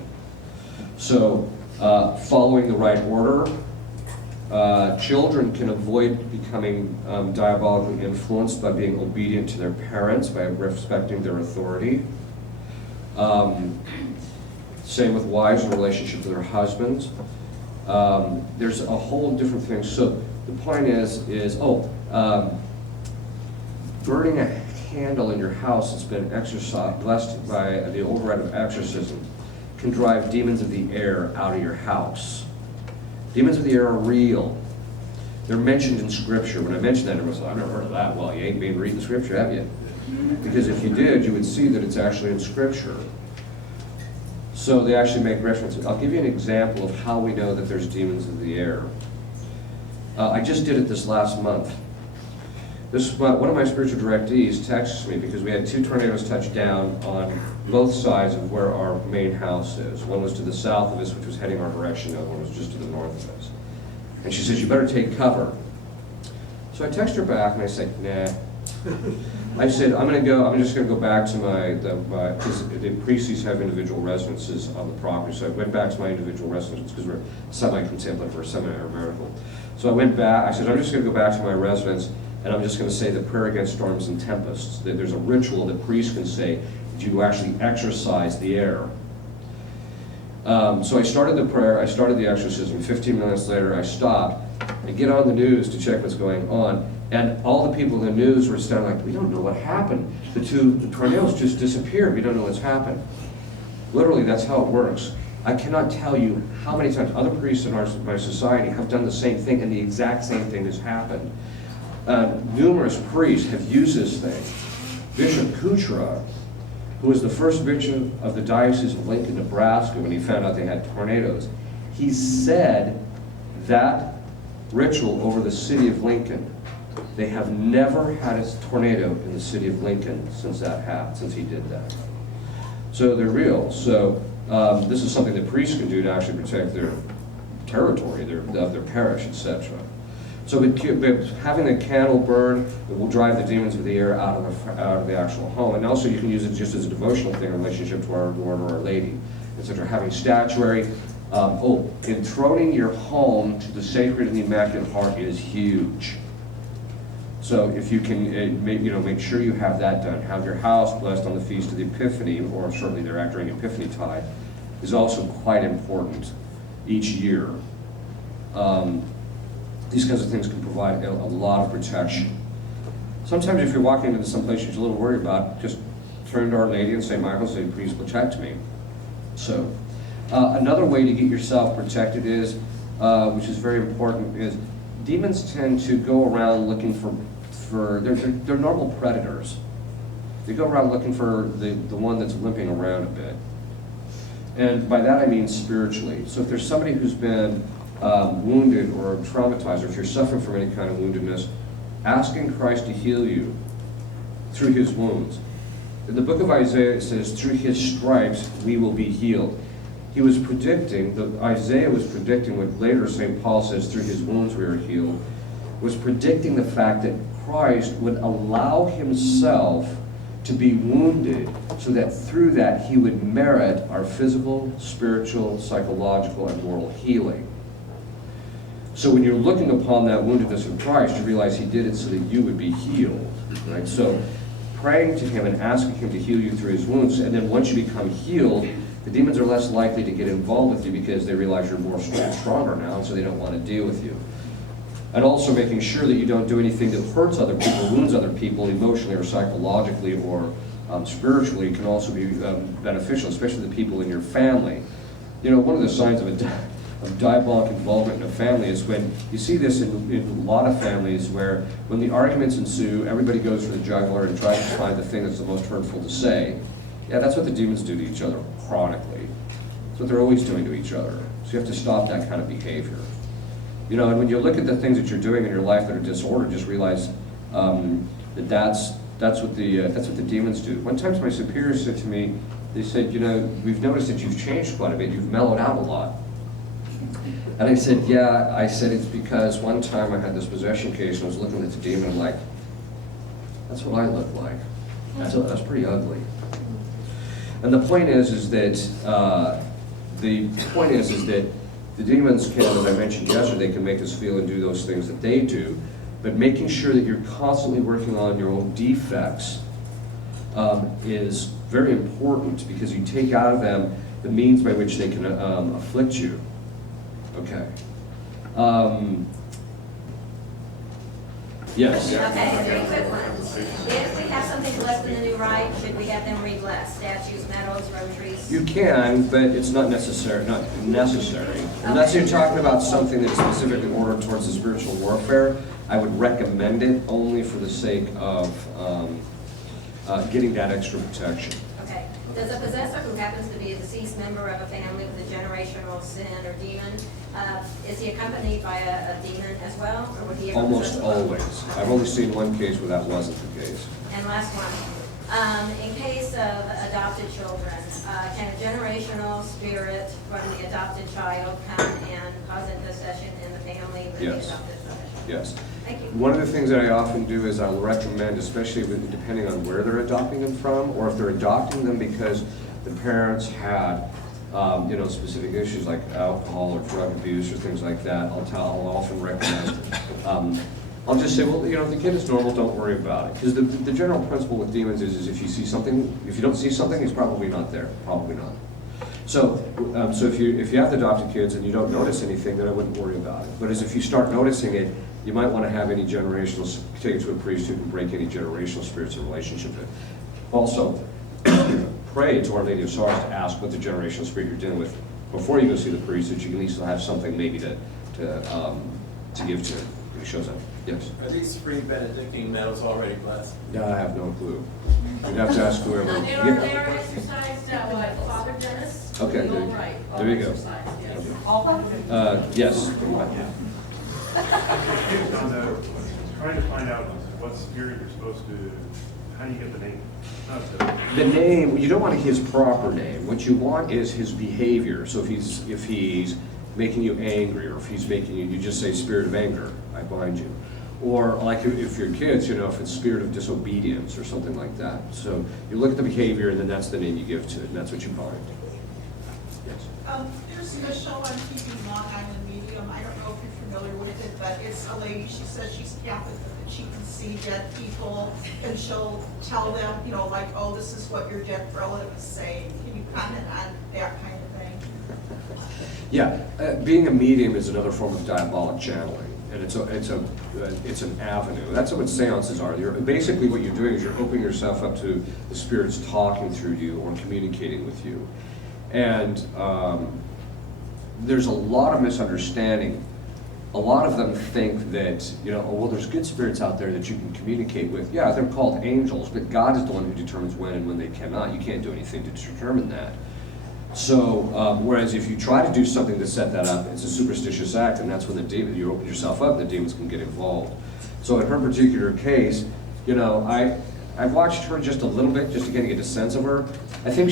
So, following the right order, children can avoid becoming diabolically influenced by being obedient to their parents, by respecting their authority. Same with wives in relationship to their husbands. There's a whole different thing. So the point is burning a candle in your house that's been blessed by the override of exorcism can drive demons of the air out of your house. Demons of the air are real. They're mentioned in Scripture. When I mentioned that, everyone said, I've never heard of that. Well, you ain't been reading the Scripture, have you? Because if you did, you would see that it's actually in Scripture. So they actually make reference. I'll give you an example of how we know that there's demons of the air. I just did it this last month. one of my spiritual directees texts me because we had 2 tornadoes touch down on both sides of where our main house is. One was to the south of us, which was heading our direction, the other one was just to the north of us. And she says, you better take cover. So I text her back and I said, nah. I said, I'm just gonna go back to because the priests have individual residences on the property. So I went back to my individual residence because we're semi-contemplative or semi-aeronautical. So I went back, I said, I'm just gonna go back to my residence and I'm just gonna say the prayer against storms and tempests. There's a ritual that priests can say to actually exorcise the air. So I started the prayer, I started the exorcism. 15 minutes later, I stopped. I get on the news to check what's going on, and all the people in the news were standing like, we don't know what happened. The tornadoes just disappeared. We don't know what's happened. Literally, that's how it works. I cannot tell you how many times other priests in my society have done the same thing, and the exact same thing has happened. Numerous priests have used this thing. Bishop Kuchera, who was the first bishop of the Diocese of Lincoln, Nebraska, when he found out they had tornadoes, he said that ritual over the city of Lincoln. They have never had a tornado in the city of Lincoln since that happened, since he did that. So they're real. So this is something that priests can do to actually protect their territory, of their parish, etc. So having the candle burn, it will drive the demons of the air out of the actual home. And also you can use it just as a devotional thing in relationship to our Lord or Our Lady, etc. Having statuary. Enthroning your home to the Sacred and the Immaculate Heart is huge. So if you can, make sure you have that done. Have your house blessed on the Feast of the Epiphany, or shortly thereafter during Epiphany tide, is also quite important each year. These kinds of things can provide a lot of protection. Sometimes if you're walking into some place you're a little worried about, just turn to Our Lady and say, Michael, say, please protect me. So. Another way to get yourself protected is, which is very important, is demons tend to go around looking for they're normal predators. They go around looking for the one that's limping around a bit. And by that I mean spiritually. So if there's somebody who's been wounded or traumatized, or if you're suffering from any kind of woundedness, asking Christ to heal you through His wounds. In the book of Isaiah it says, through His stripes we will be healed. He was predicting, Isaiah was predicting what later St. Paul says, through His wounds we are healed, was predicting the fact that Christ would allow Himself to be wounded so that through that He would merit our physical, spiritual, psychological, and moral healing. So when you're looking upon that woundedness of Christ, you realize He did it so that you would be healed. Right? So praying to Him and asking Him to heal you through His wounds, and then once you become healed, the demons are less likely to get involved with you because they realize you're more stronger now, and so they don't want to deal with you. And also making sure that you don't do anything that hurts other people, wounds other people emotionally or psychologically or spiritually can also be beneficial, especially the people in your family. One of the signs of diabolic involvement in a family is when you see this in a lot of families where when the arguments ensue, everybody goes for the jugular and tries to find the thing that's the most hurtful to say. Yeah, that's what the demons do to each other chronically. That's what they're always doing to each other. So you have to stop that kind of behavior. And when you look at the things that you're doing in your life that are disordered, just realize that's what the demons do. One time my superior said to me, they said, we've noticed that you've changed quite a bit. You've mellowed out a lot. And I said, yeah. I said, it's because one time I had this possession case and I was looking at the demon and I'm like, that's what I look like. That's pretty ugly. And the point is that the demons can, as I mentioned yesterday, can make us feel and do those things that they do, but making sure that you're constantly working on your own defects is very important because you take out of them the means by which they can afflict you. Okay. Yes. Okay, 3 quick ones. If we have something blessed in the new rite, should we have them re-blessed? Statues, medals, rosaries? You can, but it's not necessary. Unless you're talking about something that's specifically ordered towards the spiritual warfare, I would recommend it only for the sake of getting that extra protection. Okay. Does a possessor who happens to be a deceased member of a family with a generational sin or demon, is he accompanied by a demon as well, or would he ever Almost possess- always. I've only seen one case where that wasn't the case. And last one, in case of adopted children, can a generational spirit from the adopted child come and cause intercession in the family with the Yes. adopted child? Yes. Thank you. One of the things that I often do is I'll recommend, especially depending on where they're adopting them from, or if they're adopting them because the parents had, specific issues like alcohol or drug abuse or things like that, I'll often recommend. I'll just say, well, if the kid is normal, don't worry about it. Because the general principle with demons is if you see something, if you don't see something, it's probably not there, probably not. So if you have adopted kids and you don't notice anything, then I wouldn't worry about it. But if you start noticing it, you might want to have any generational, take it to a priest who can break any generational spirits in relationship with it. Also, pray to Our Lady of Sorrows to ask what the generational spirit you're dealing with before you go see the priest, so that you can at least have something maybe to give to when he shows up. Yes? Are these free Benedictine medals already blessed? Yeah, I have no clue. You'd have to ask whoever. They are exercised by Father Dennis. Okay, Legal there- right, there you go. exercised, yes. All Yes. Confused on trying to find out what spirit you're supposed to, how do you get the name? The name, you don't want his proper name. What you want is his behavior. So if he's making you angry, or if he's making you just say spirit of anger, I bind you. Or like if you're kids, if it's spirit of disobedience or something like that. So you look at the behavior and then that's the name you give to it, and that's what you bind. Yes. There's a show on TV, Long Island Medium. I don't know if you're familiar with it, but it's a lady, she says she's Catholic, but she can see dead people, and she'll tell them, like, oh, this is what your dead relative is saying. Can you comment on that kind of thing? Yeah, being a medium is another form of diabolic channeling, and it's an avenue. That's what seances are. Basically what you're doing is you're opening yourself up to the spirits talking through you or communicating with you. And there's a lot of misunderstanding. A lot of them think that, there's good spirits out there that you can communicate with. Yeah, they're called angels, but God is the one who determines when and when they cannot. You can't do anything to determine that. So, whereas if you try to do something to set that up, it's a superstitious act, and that's when you open yourself up, the demons can get involved. So in her particular case, I've watched her just a little bit, just to get a sense of her. I think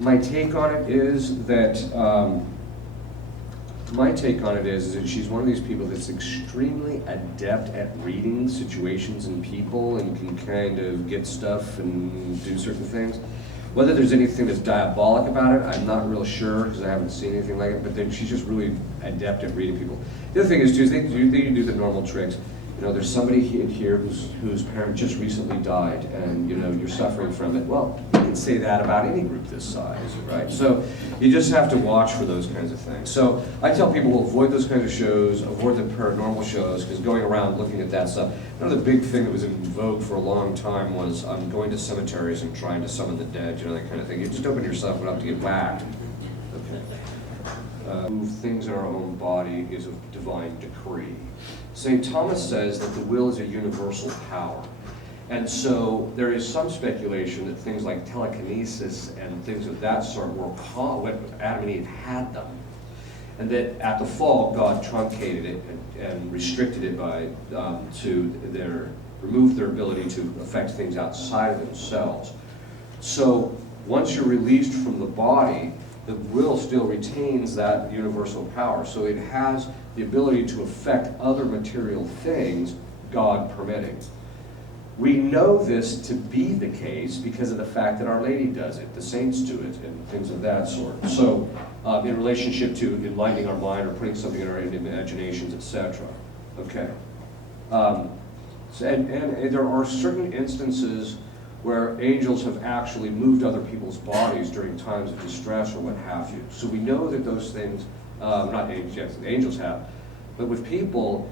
my take on it is that she's one of these people that's extremely adept at reading situations and people and can kind of get stuff and do certain things. Whether there's anything that's diabolic about it, I'm not real sure because I haven't seen anything like it, but then she's just really adept at reading people. The other thing is, too, is they do the normal tricks. There's somebody in here whose parent just recently died, and you're suffering from it. Well, you can say that about any group this size, right? So you just have to watch for those kinds of things. So I tell people to avoid those kinds of shows, avoid the paranormal shows, because going around looking at that stuff. Another big thing that was in vogue for a long time was going to cemeteries and trying to summon the dead, that kind of thing. You just open yourself up to get whacked. Okay. Things in our own body is a divine decree. St. Thomas says that the will is a universal power. And so there is some speculation that things like telekinesis and things of that sort were when Adam and Eve had them. And that at the fall, God truncated it and restricted it removed their ability to affect things outside of themselves. So once you're released from the body, the will still retains that universal power. So it has the ability to affect other material things, God permitting. We know this to be the case because of the fact that Our Lady does it, the saints do it, and things of that sort. So in relationship to enlightening our mind or putting something in our imaginations, etc. Okay. And there are certain instances where angels have actually moved other people's bodies during times of distress or what have you. So we know that those things, not angels, yes, angels have, but with people,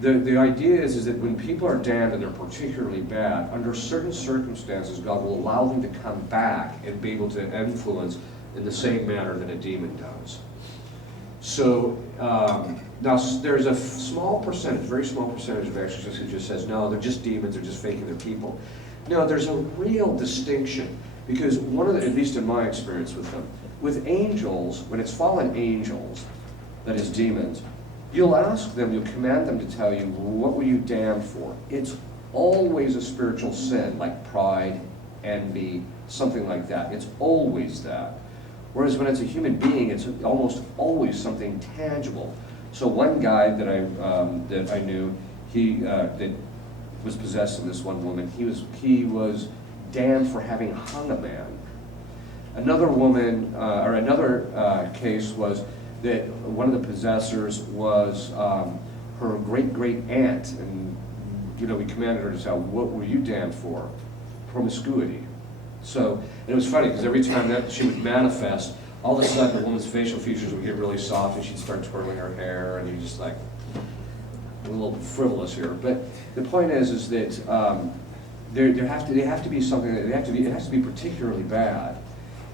the idea is that when people are damned and they're particularly bad, under certain circumstances, God will allow them to come back and be able to influence in the same manner that a demon does. So now there's a small percentage, very small percentage of exorcists who just says, no, they're just demons, they're just faking their people. No, there's a real distinction. Because one of the, at least in my experience with them, with angels, when it's fallen angels, that is demons, you'll ask them, you'll command them to tell you, what were you damned for? It's always a spiritual sin, like pride, envy, something like that. It's always that. Whereas when it's a human being, it's almost always something tangible. So one guy that I knew, he that was possessed of this one woman, he was damned for having hung a man. Another woman, or another case was that one of the possessors was her great aunt, and we commanded her to tell, what were you damned for? Promiscuity. So, and it was funny because every time that she would manifest, all of a sudden the woman's facial features would get really soft and she'd start twirling her hair, and you're just like, a little frivolous here. But the point is that they have to be something that it has to be particularly bad.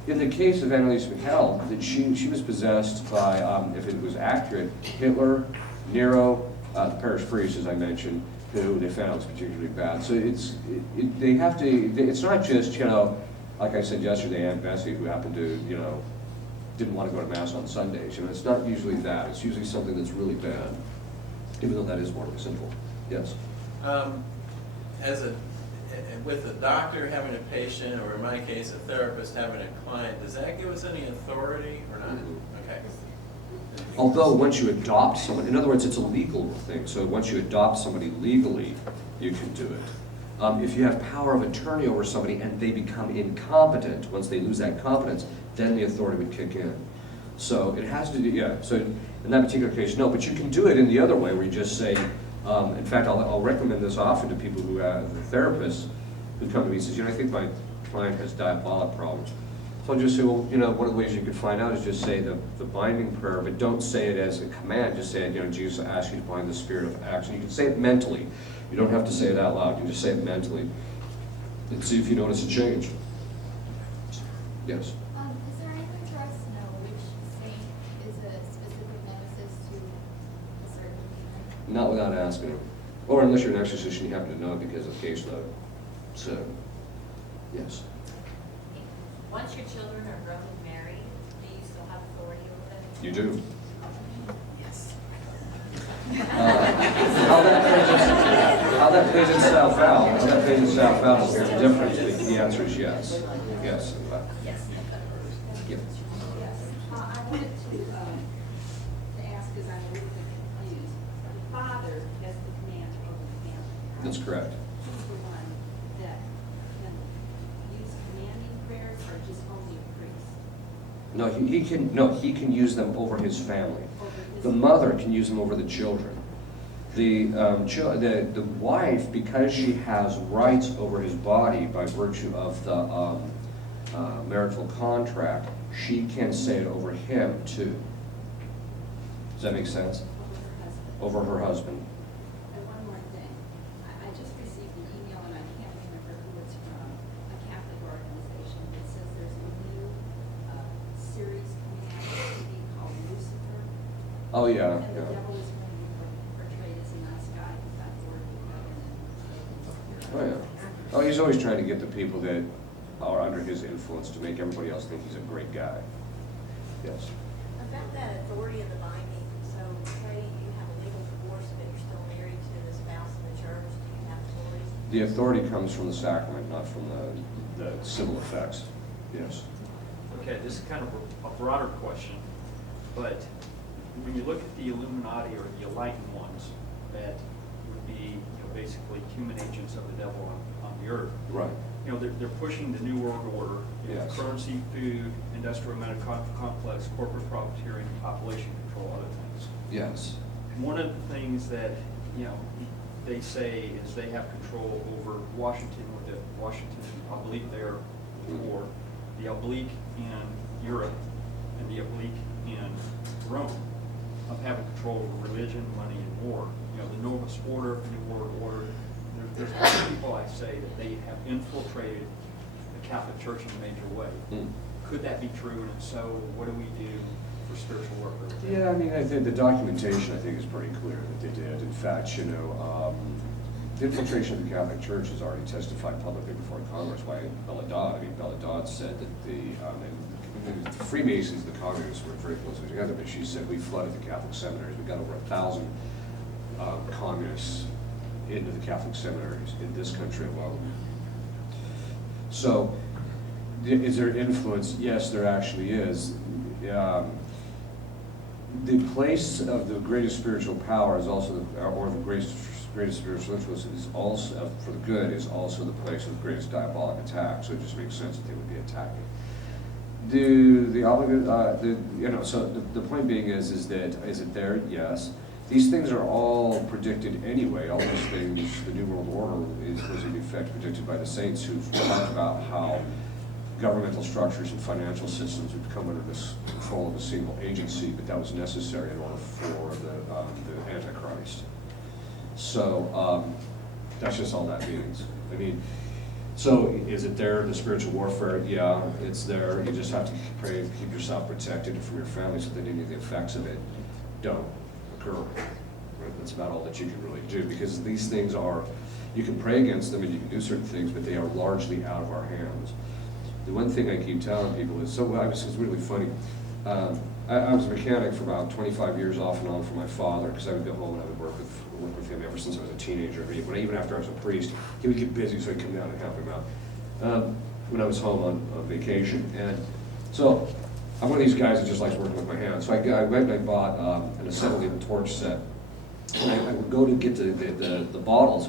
In the case of Annalise McHale, that she was possessed by, if it was accurate, Hitler, Nero, the parish priest, as I mentioned, who they found was particularly bad. So it's not just, like I said yesterday, Aunt Bessie, who happened to, didn't want to go to Mass on Sundays. It's not usually that. It's usually something that's really bad, even though that is more sinful. Yes? With a doctor having a patient, or in my case, a therapist having a client, does that give us any authority or not? Okay. Although once you adopt someone, in other words, it's a legal thing. So once you adopt somebody legally, you can do it. If you have power of attorney over somebody and they become incompetent, once they lose that competence, then the authority would kick in. So it has to do, yeah. So in that particular case, no. But you can do it in the other way, where you just say, in fact, I'll recommend this often to people who have therapists who come to me and says, I think my client has diabolic problems. So I'll just say, well, one of the ways you could find out is just say the binding prayer, but don't say it as a command. Just say it, Jesus asks you to bind the spirit of action. You can say it mentally. You don't have to say it out loud. You can just say it mentally and see if you notice a change. Yes? Is there anything for us to know which saint is a specific nemesis to a certain demon? Not without asking him. Or unless you're an exorcist and you happen to know it because of caseload. So, yes. Once your children are grown and married, do you still have authority over them? You do. Yes. How that plays itself out is very different. The answer is yes. Yes. Yes. Yep. I wanted to ask, because I'm a little bit confused. The father has the command over the family. That's correct. He's the one that can use commanding prayers, or just only a priest? No, he can use them over his family. The mother can use them over the children. The wife, because she has rights over his body by virtue of the marital contract, she can say it over him too. Does that make sense? Over her husband. Over her husband. And one more thing. I just received an email, and I can't remember who it's from, a Catholic organization that says there's a new series coming out on TV called Lucifer. Oh yeah, And the yeah. devil is going to be portrayed as a nice guy who's got word of heaven and Oh yeah. Oh, he's always trying to get the people that are under his influence to make everybody else think he's a great guy. Yes. About that authority of the binding, so say you have a legal divorce, but you're still married to the spouse in the church, do you have authority? The authority comes from the sacrament, not from the civil effects. Yes. Okay, this is kind of a broader question, but when you look at the Illuminati or the enlightened ones, that would be basically human agents of the devil on the earth. Right. They're pushing the New World Order, Yes. currency, food, industrial complex, corporate profiteering, population control, other things. Yes. One of the things that they say is they have control over Washington, with the Washington oblique there for the oblique in Europe and the oblique in Rome, of having control over religion, money, and war. The Novus Order, New World Order. There's other people I say that they have infiltrated the Catholic Church in a major way. Could that be true? And if so, what do we do for spiritual work? Yeah, I mean, the documentation I think is pretty clear that they did. In fact, The infiltration of the Catholic Church has already testified publicly before Congress. Why Bella Dodd said that the Freemasons, the communists were very closely together, but she said we flooded the Catholic seminaries. We got over 1,000 communists into the Catholic seminaries in this country alone. So, is there influence? Yes, there actually is. The place of the greatest spiritual power is also, or the greatest spiritual influence is also, for the good, is also the place of the greatest diabolic attack. So it just makes sense that they would be attacking. So the point being is it there? Yes. These things are all predicted anyway. All these things, the New World Order was in effect predicted by the saints who've talked about how governmental structures and financial systems would come under this control of a single agency, but that was necessary in order for the Antichrist. So that's just all that means. I mean, so is it there, the spiritual warfare? Yeah, it's there. You just have to pray, keep yourself protected from your family so that any of the effects of it don't occur. Right? That's about all that you can really do, because these things are, you can pray against them and you can do certain things, but they are largely out of our hands. The one thing I keep telling people is, it's really funny. I was a mechanic for about 25 years off and on for my father, because I would go home and I would work with him ever since I was a teenager. Even after I was a priest, he would get busy, so I'd come down and help him out when I was home on vacation. And so I'm one of these guys that just likes working with my hands. So I went and I bought an acetylene torch set. And I would go to get the bottles,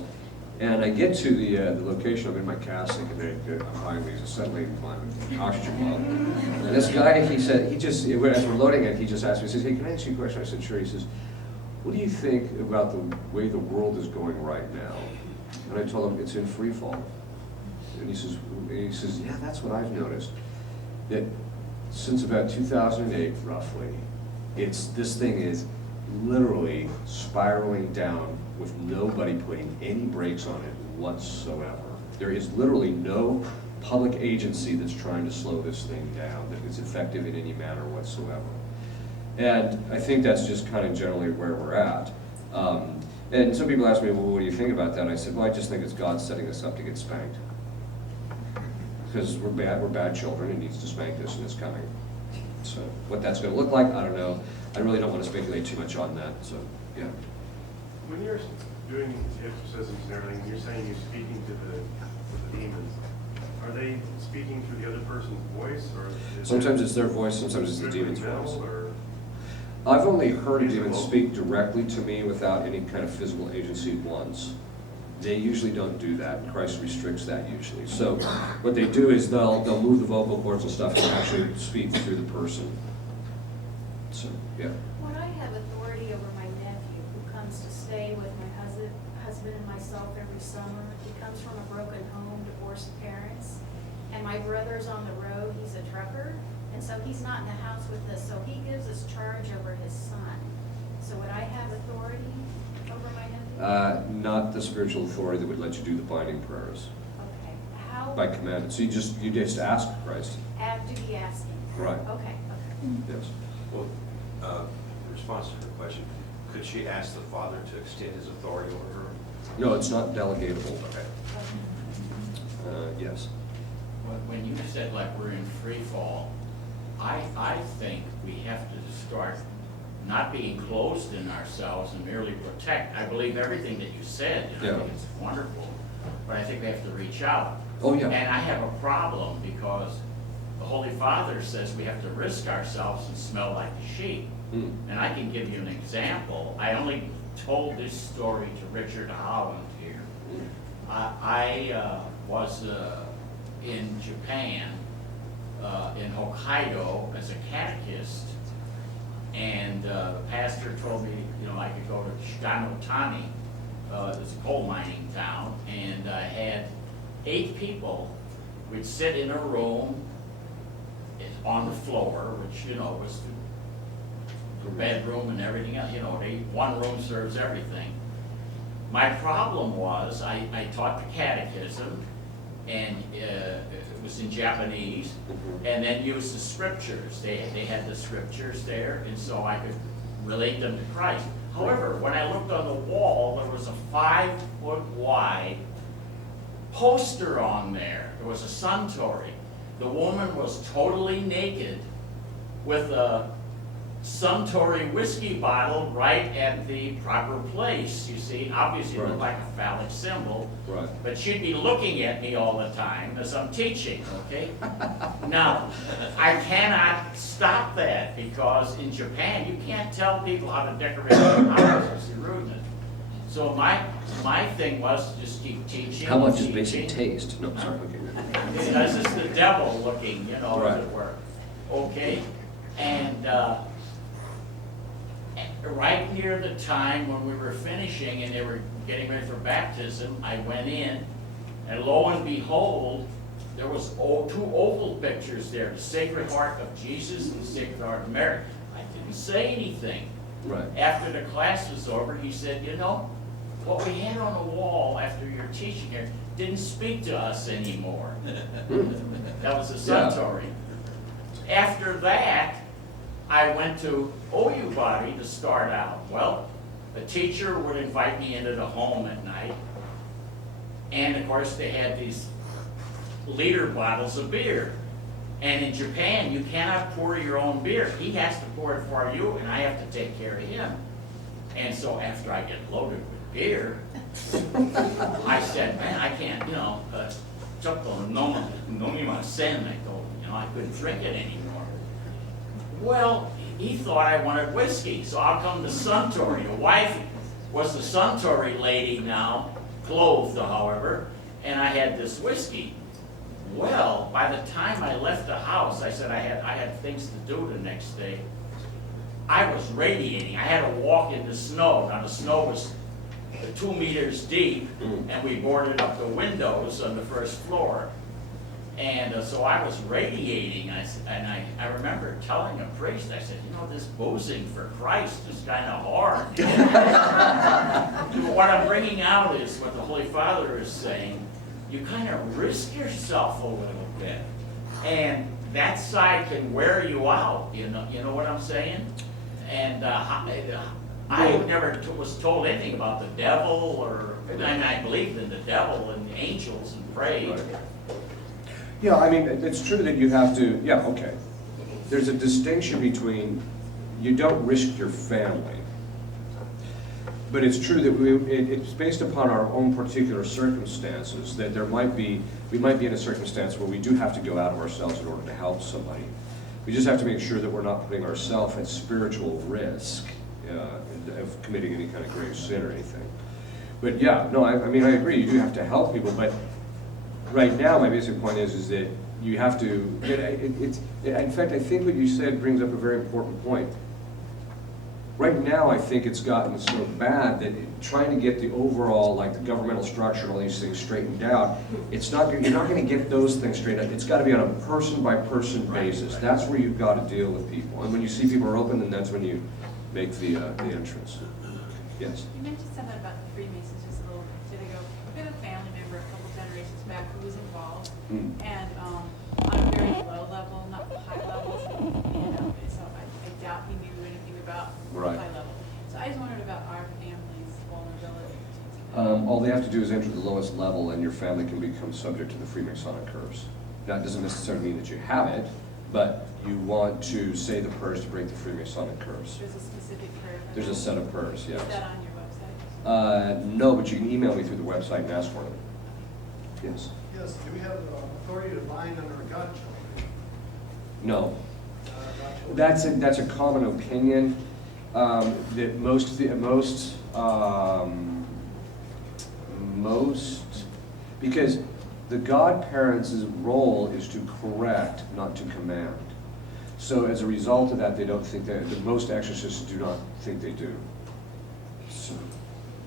and I get to the location. I'm in my casting, and behind me is acetylene oxygen bottle. And this guy, as we're loading it, he just asked me, he says, "Hey, can I ask you a question?" I said, "Sure." He says, "What do you think about the way the world is going right now?" And I told him, "It's in free fall." And he says, "Yeah, that's what I've noticed. That since about 2008, roughly, this thing is literally spiraling down with nobody putting any brakes on it whatsoever. There is literally no public agency that's trying to slow this thing down, that is effective in any manner whatsoever." And I think that's just kind of generally where we're at. And some people ask me, "Well, what do you think about that?" I said, "Well, I just think it's God setting us up to get spanked. Because we're bad children, and needs to spank us, and it's coming." So what that's going to look like, I don't know. I really don't want to speculate too much on that, so yeah. When you're doing exorcisms and everything, you're saying you're speaking to the demons. Are they speaking through the other person's voice, or? Sometimes it's their voice, sometimes it's the demon's voice. I've only heard a demon speak directly to me without any kind of physical agency once. They usually don't do that. Christ restricts that usually. So what they do is they'll move the vocal cords and stuff and actually speak through the person. So, yeah. When I have authority over my nephew who comes to stay with my husband and myself every summer, he comes from a broken home, divorced parents, and my brother's on the road, he's a trucker, and so he's not in the house with us, so he gives us charge over his son. So would I have authority over my nephew? Not the spiritual authority that would let you do the binding prayers. Okay. How? By commandment. So you just ask Christ. Do be asking? Right. Okay. Yes. Well, in response to her question, could she ask the Father to extend his authority over her? No, it's not delegatable. Okay. Yes. When you said like we're in free fall, I think we have to start not being closed in ourselves and merely protect. I believe everything that you said, and I think it's wonderful, but I think we have to reach out. Oh, yeah. And I have a problem because the Holy Father says we have to risk ourselves and smell like a sheep. Mm. And I can give you an example. I only told this story to Richard Holland here. I was in Japan, in Hokkaido, as a catechist, and the pastor told me, I could go to Shiganotani, it's a coal mining town, and I had 8 people. We'd sit in a room on the floor, which, was the bedroom and everything else. One room serves everything. My problem was I taught the catechism, and it was in Japanese, and then used the scriptures. They had the scriptures there, and so I could relate them to Christ. However, when I looked on the wall, there was a 5-foot wide poster on there. There was a suntory. The woman was totally naked with a Suntory whiskey bottle right at the proper place, you see. Obviously, it looked like a phallic symbol. Right. But she'd be looking at me all the time as I'm teaching, okay? Now, I cannot stop that because in Japan, you can't tell people how to decorate their house. It's rudeness. So my thing was to just keep teaching. How much is teaching. basic taste? No, sorry, okay. Because it's the devil looking, you know, Right. as it were. Okay? And right near the time when we were finishing and they were getting ready for baptism, I went in, and lo and behold, there was 2 oval pictures there, the Sacred Heart of Jesus and the Sacred Heart of Mary. I didn't say anything. Right. After the class was over, he said, you know, what we had on the wall after your teaching here didn't speak to us anymore. That was a Suntory. After that, I went to OU Body to start out. Well, the teacher would invite me into the home at night. And of course, they had these liter bottles of beer. And in Japan, you cannot pour your own beer. He has to pour it for you, and I have to take care of him. And so after I get loaded with beer, I said, man, I can't, you know, nomimasen, I told him, you know, I couldn't drink it anymore. Well, he thought I wanted whiskey, so I'll come to Suntory. The wife was the Suntory lady now, clothed, however, and I had this whiskey. Well, by the time I left the house, I said I had things to do the next day. I was radiating. I had to walk in the snow. Now, the snow was 2 meters deep, and we boarded up the windows on the first floor. And so I was radiating, I remember telling a priest, I said, you know, this boozing for Christ is kind of hard. What I'm bringing out is what the Holy Father is saying. You kind of risk yourself a little bit. And that side can wear you out, you know what I'm saying? And I never was told anything about the devil, I believed in the devil and the angels and prayed. Right. Yeah, I mean, it's true that you have to, yeah, okay. There's a distinction between, you don't risk your family. But it's true that it's based upon our own particular circumstances, that we might be in a circumstance where we do have to go out of ourselves in order to help somebody. We just have to make sure that we're not putting ourselves at spiritual risk of committing any kind of grave sin or anything. But yeah, no, I mean, I agree, you do have to help people, but right now, my basic point is that you have to, in fact, I think what you said brings up a very important point. Right now, I think it's gotten so bad that trying to get the overall, like the governmental structure and all these things straightened out, you're not going to get those things straightened out. It's got to be on a person-by-person basis. That's where you've got to deal with people. And when you see people are open, then that's when you make the entrance. Yes? You mentioned something about the Freemasons just a little bit ago. We have a family member a couple generations back who was involved, and on a very low level, not high levels, so I doubt he knew anything about high level. So I just wondered about our family's vulnerability. All they have to do is enter the lowest level, and your family can become subject to the Freemasonic curse. That doesn't necessarily mean that you have it, but you want to say the prayers to break the Freemasonic curse. There's a specific prayer. There's a set of prayers, yes. Is that on your website? No, but you can email me through the website and ask for them. Yes? Yes, do we have authority to bind under a godchild? No. That's a common opinion that because the godparents' role is to correct, not to command. So as a result of that, they don't think that, most exorcists do not think they do. So,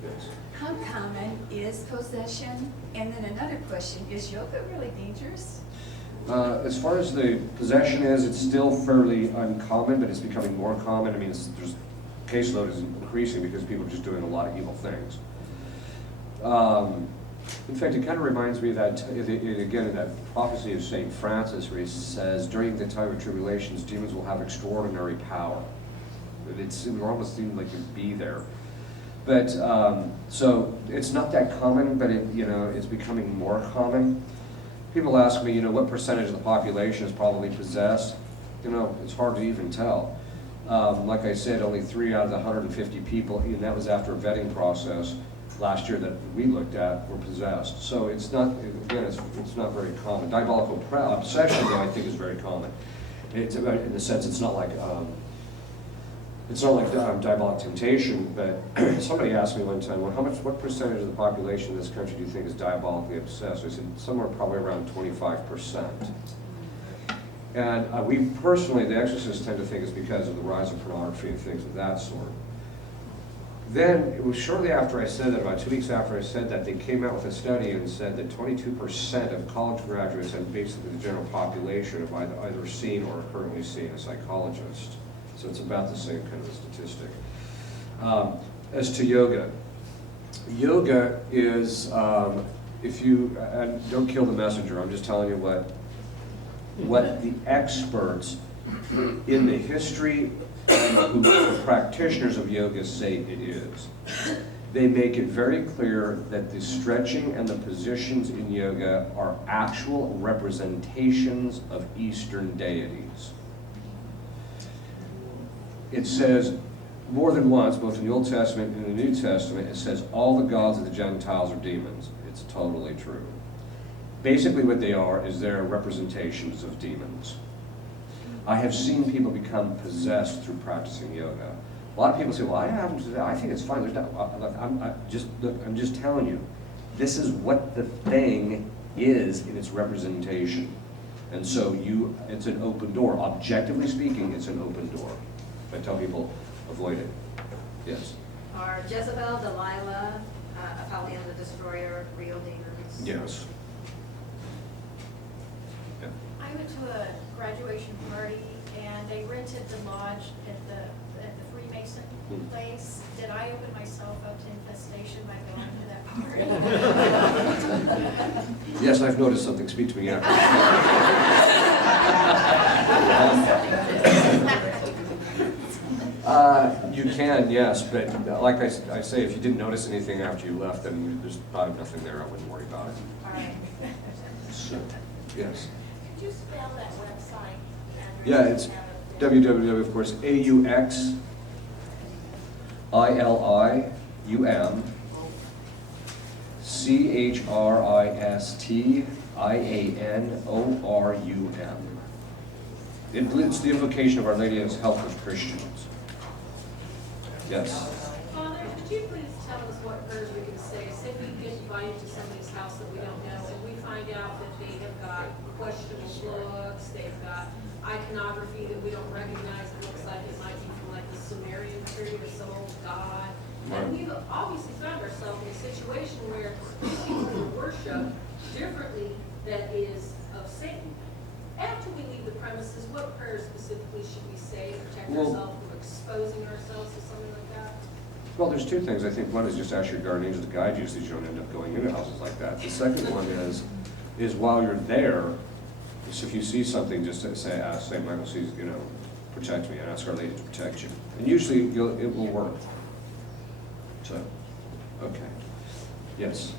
yes. How common is possession? And then another question, is yoga really dangerous? As far as the possession is, it's still fairly uncommon, but it's becoming more common. I mean, there's caseload is increasing because people are just doing a lot of evil things. In fact, it kind of reminds me of that, again, in that prophecy of St. Francis, where he says, during the time of tribulations, demons will have extraordinary power. It almost seemed like you'd be there. But, so it's not that common, but it's becoming more common. People ask me, what percentage of the population is probably possessed? It's hard to even tell. Like I said, only 3 out of the 150 people, and that was after a vetting process last year that we looked at, were possessed. So it's not, again, it's not very common. Diabolical obsession, though, I think is very common. It's about, in the sense, it's not like diabolic temptation, but somebody asked me one time, well, what percentage of the population in this country do you think is diabolically obsessed? I said, somewhere probably around 25%. And we personally, the exorcists tend to think it's because of the rise of pornography and things of that sort. Then, it was shortly after I said that, about 2 weeks after I said that, they came out with a study and said that 22% of college graduates and basically the general population have either seen or are currently seeing a psychologist. So it's about the same kind of a statistic. As to yoga, yoga is, if you, and don't kill the messenger, I'm just telling you what the experts in the history and who the practitioners of yoga say it is. They make it very clear that the stretching and the positions in yoga are actual representations of Eastern deities. It says more than once, both in the Old Testament and the New Testament, it says all the gods of the Gentiles are demons. It's totally true. Basically what they are is they're representations of demons. I have seen people become possessed through practicing yoga. A lot of people say, well, I think it's fine. There's not, I'm just telling you, this is what the thing is in its representation. And so it's an open door. Objectively speaking, it's an open door. I tell people, avoid it. Yes? Are Jezebel, Delilah, Apollyon the Destroyer real demons? Yes. Yeah. I went to a graduation party and they rented the lodge at the Freemason place. Did I open myself up to infestation by going to that party? Yes, I've noticed something. Speak to me after. You can, yes, but like I say, if you didn't notice anything after you left, then there's probably nothing there. I wouldn't worry about it. All right. So, yes. Could you spell that website? Yeah, it's www, of course, AUXILIUM CHRISTIANORUM. It's the invocation of Our Lady of Help of Christians. Yes? Father, could you please tell us what prayers we can say? Say we get invited to somebody's house that we don't know, and we find out that they have got questionable looks, they've got iconography that we don't recognize. It looks like it might be from like the Sumerian period or some old god. And we've obviously found ourselves in a situation where these people who worship differently that is of Satan. After we leave the premises, what prayers specifically should we say to protect ourselves from exposing ourselves to something like that? Well, there's two things. I think one is just ask your guardian angel to guide you so you don't end up going into houses like that. The second one is while you're there, just if you see something, just say, Michael sees, protect me, and ask Our Lady to protect you. And usually it will work. So, okay. Yes?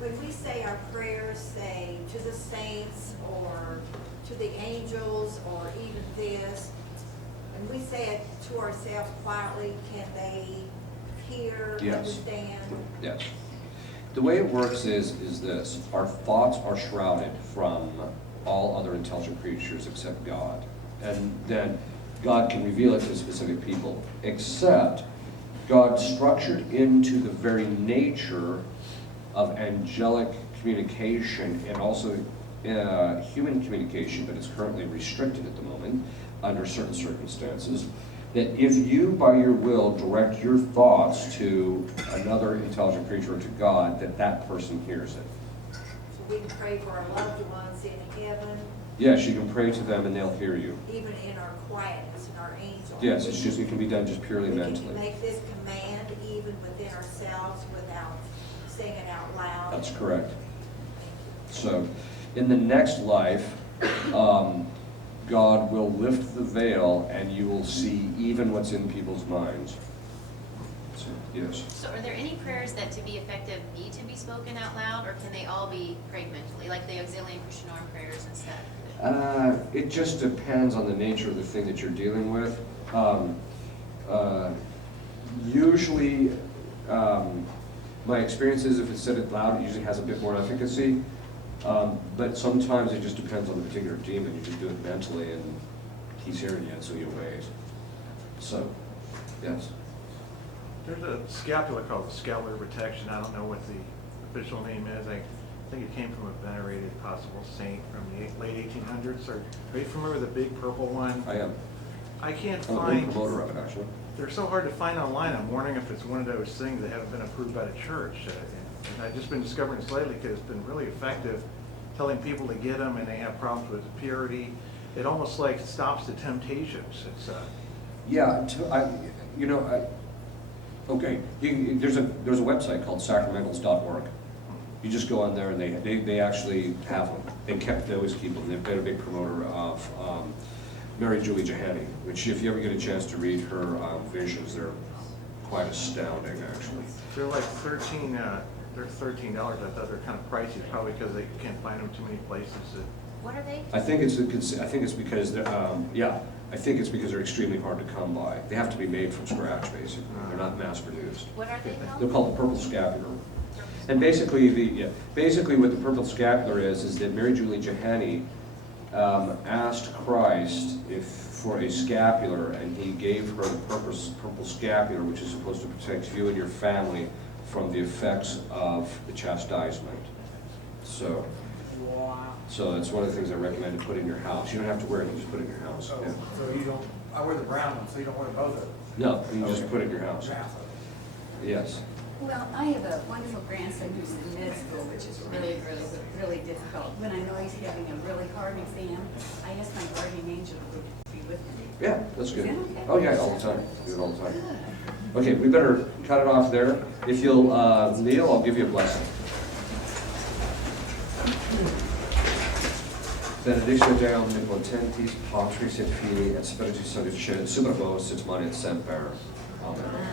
When we say our prayers, say to the saints or to the angels or even this, when we say it to ourselves quietly, can they hear, understand? Yes. The way it works is this. Our thoughts are shrouded from all other intelligent creatures except God. And then God can reveal it to specific people, except God structured into the very nature of angelic communication and also human communication, but it's currently restricted at the moment under certain circumstances, that if you, by your will, direct your thoughts to another intelligent creature or to God, that person hears it. So we can pray for our loved ones in heaven. Yes, you can pray to them and they'll hear you. Even in our quietness and our angels. Yes, it can be done just purely mentally. We can make this command even within ourselves without saying it out loud. That's correct. So, in the next life, God will lift the veil and you will see even what's in people's minds. So, yes. So are there any prayers that to be effective need to be spoken out loud, or can they all be prayed mentally, like the auxiliary Christian arm prayers and stuff? It just depends on the nature of the thing that you're dealing with. Usually, my experience is if it's said it loud, it usually has a bit more efficacy. But sometimes it just depends on the particular demon. You just do it mentally and he's hearing you, so you wait. So, yes. There's a scapular called the Scapular protection. I don't know what the official name is. I think it came from a venerated possible saint from the late 1800s. Are you familiar with the big purple one? I am. I can't I'm a find. big promoter of it, actually. They're so hard to find online. I'm wondering if it's one of those things that haven't been approved by the church. And I've just been discovering this lately because it's been really effective telling people to get them and they have problems with purity. It almost like stops the temptations. It's Yeah, okay. There's a website called sacramentals.org. You just go on there and they actually have them. They always keep them. They've been a big promoter of Mary Julie Jahani, which if you ever get a chance to read her visions, they're quite astounding, actually. they're like $13. They're $13. I thought they're kind of pricey, probably because they can't find them too many places. What are they? I think it's because they're, I think it's because they're extremely hard to come by. They have to be made from scratch, basically. They're not mass produced. What are they called? They're called the purple scapular. And basically, basically what the purple scapular is that Mary Julie Jahani asked Christ for a scapular, and he gave her the purple scapular, which is supposed to protect you and your family from the effects of the chastisement. So, so it's one of the things I recommend to put in your house. You don't have to wear it; you just put it in your house. So, Yeah. so you don't, I wear the brown one, so you don't wear both of them? No, you just put it in your house. Yes. Well, I have a wonderful grandson who's in med school, which is really difficult. When I know he's having a really hard exam, I ask my guardian angel to be with him. Yeah, that's good. Is that okay? Oh yeah, all the time. Do it all the time. Okay, we better cut it off there. If you'll kneel, I'll give you a blessing. Benedictio Dei omnipotentis, Patris et Filii et Spiritus Sanctus, super vos et semper. Amen.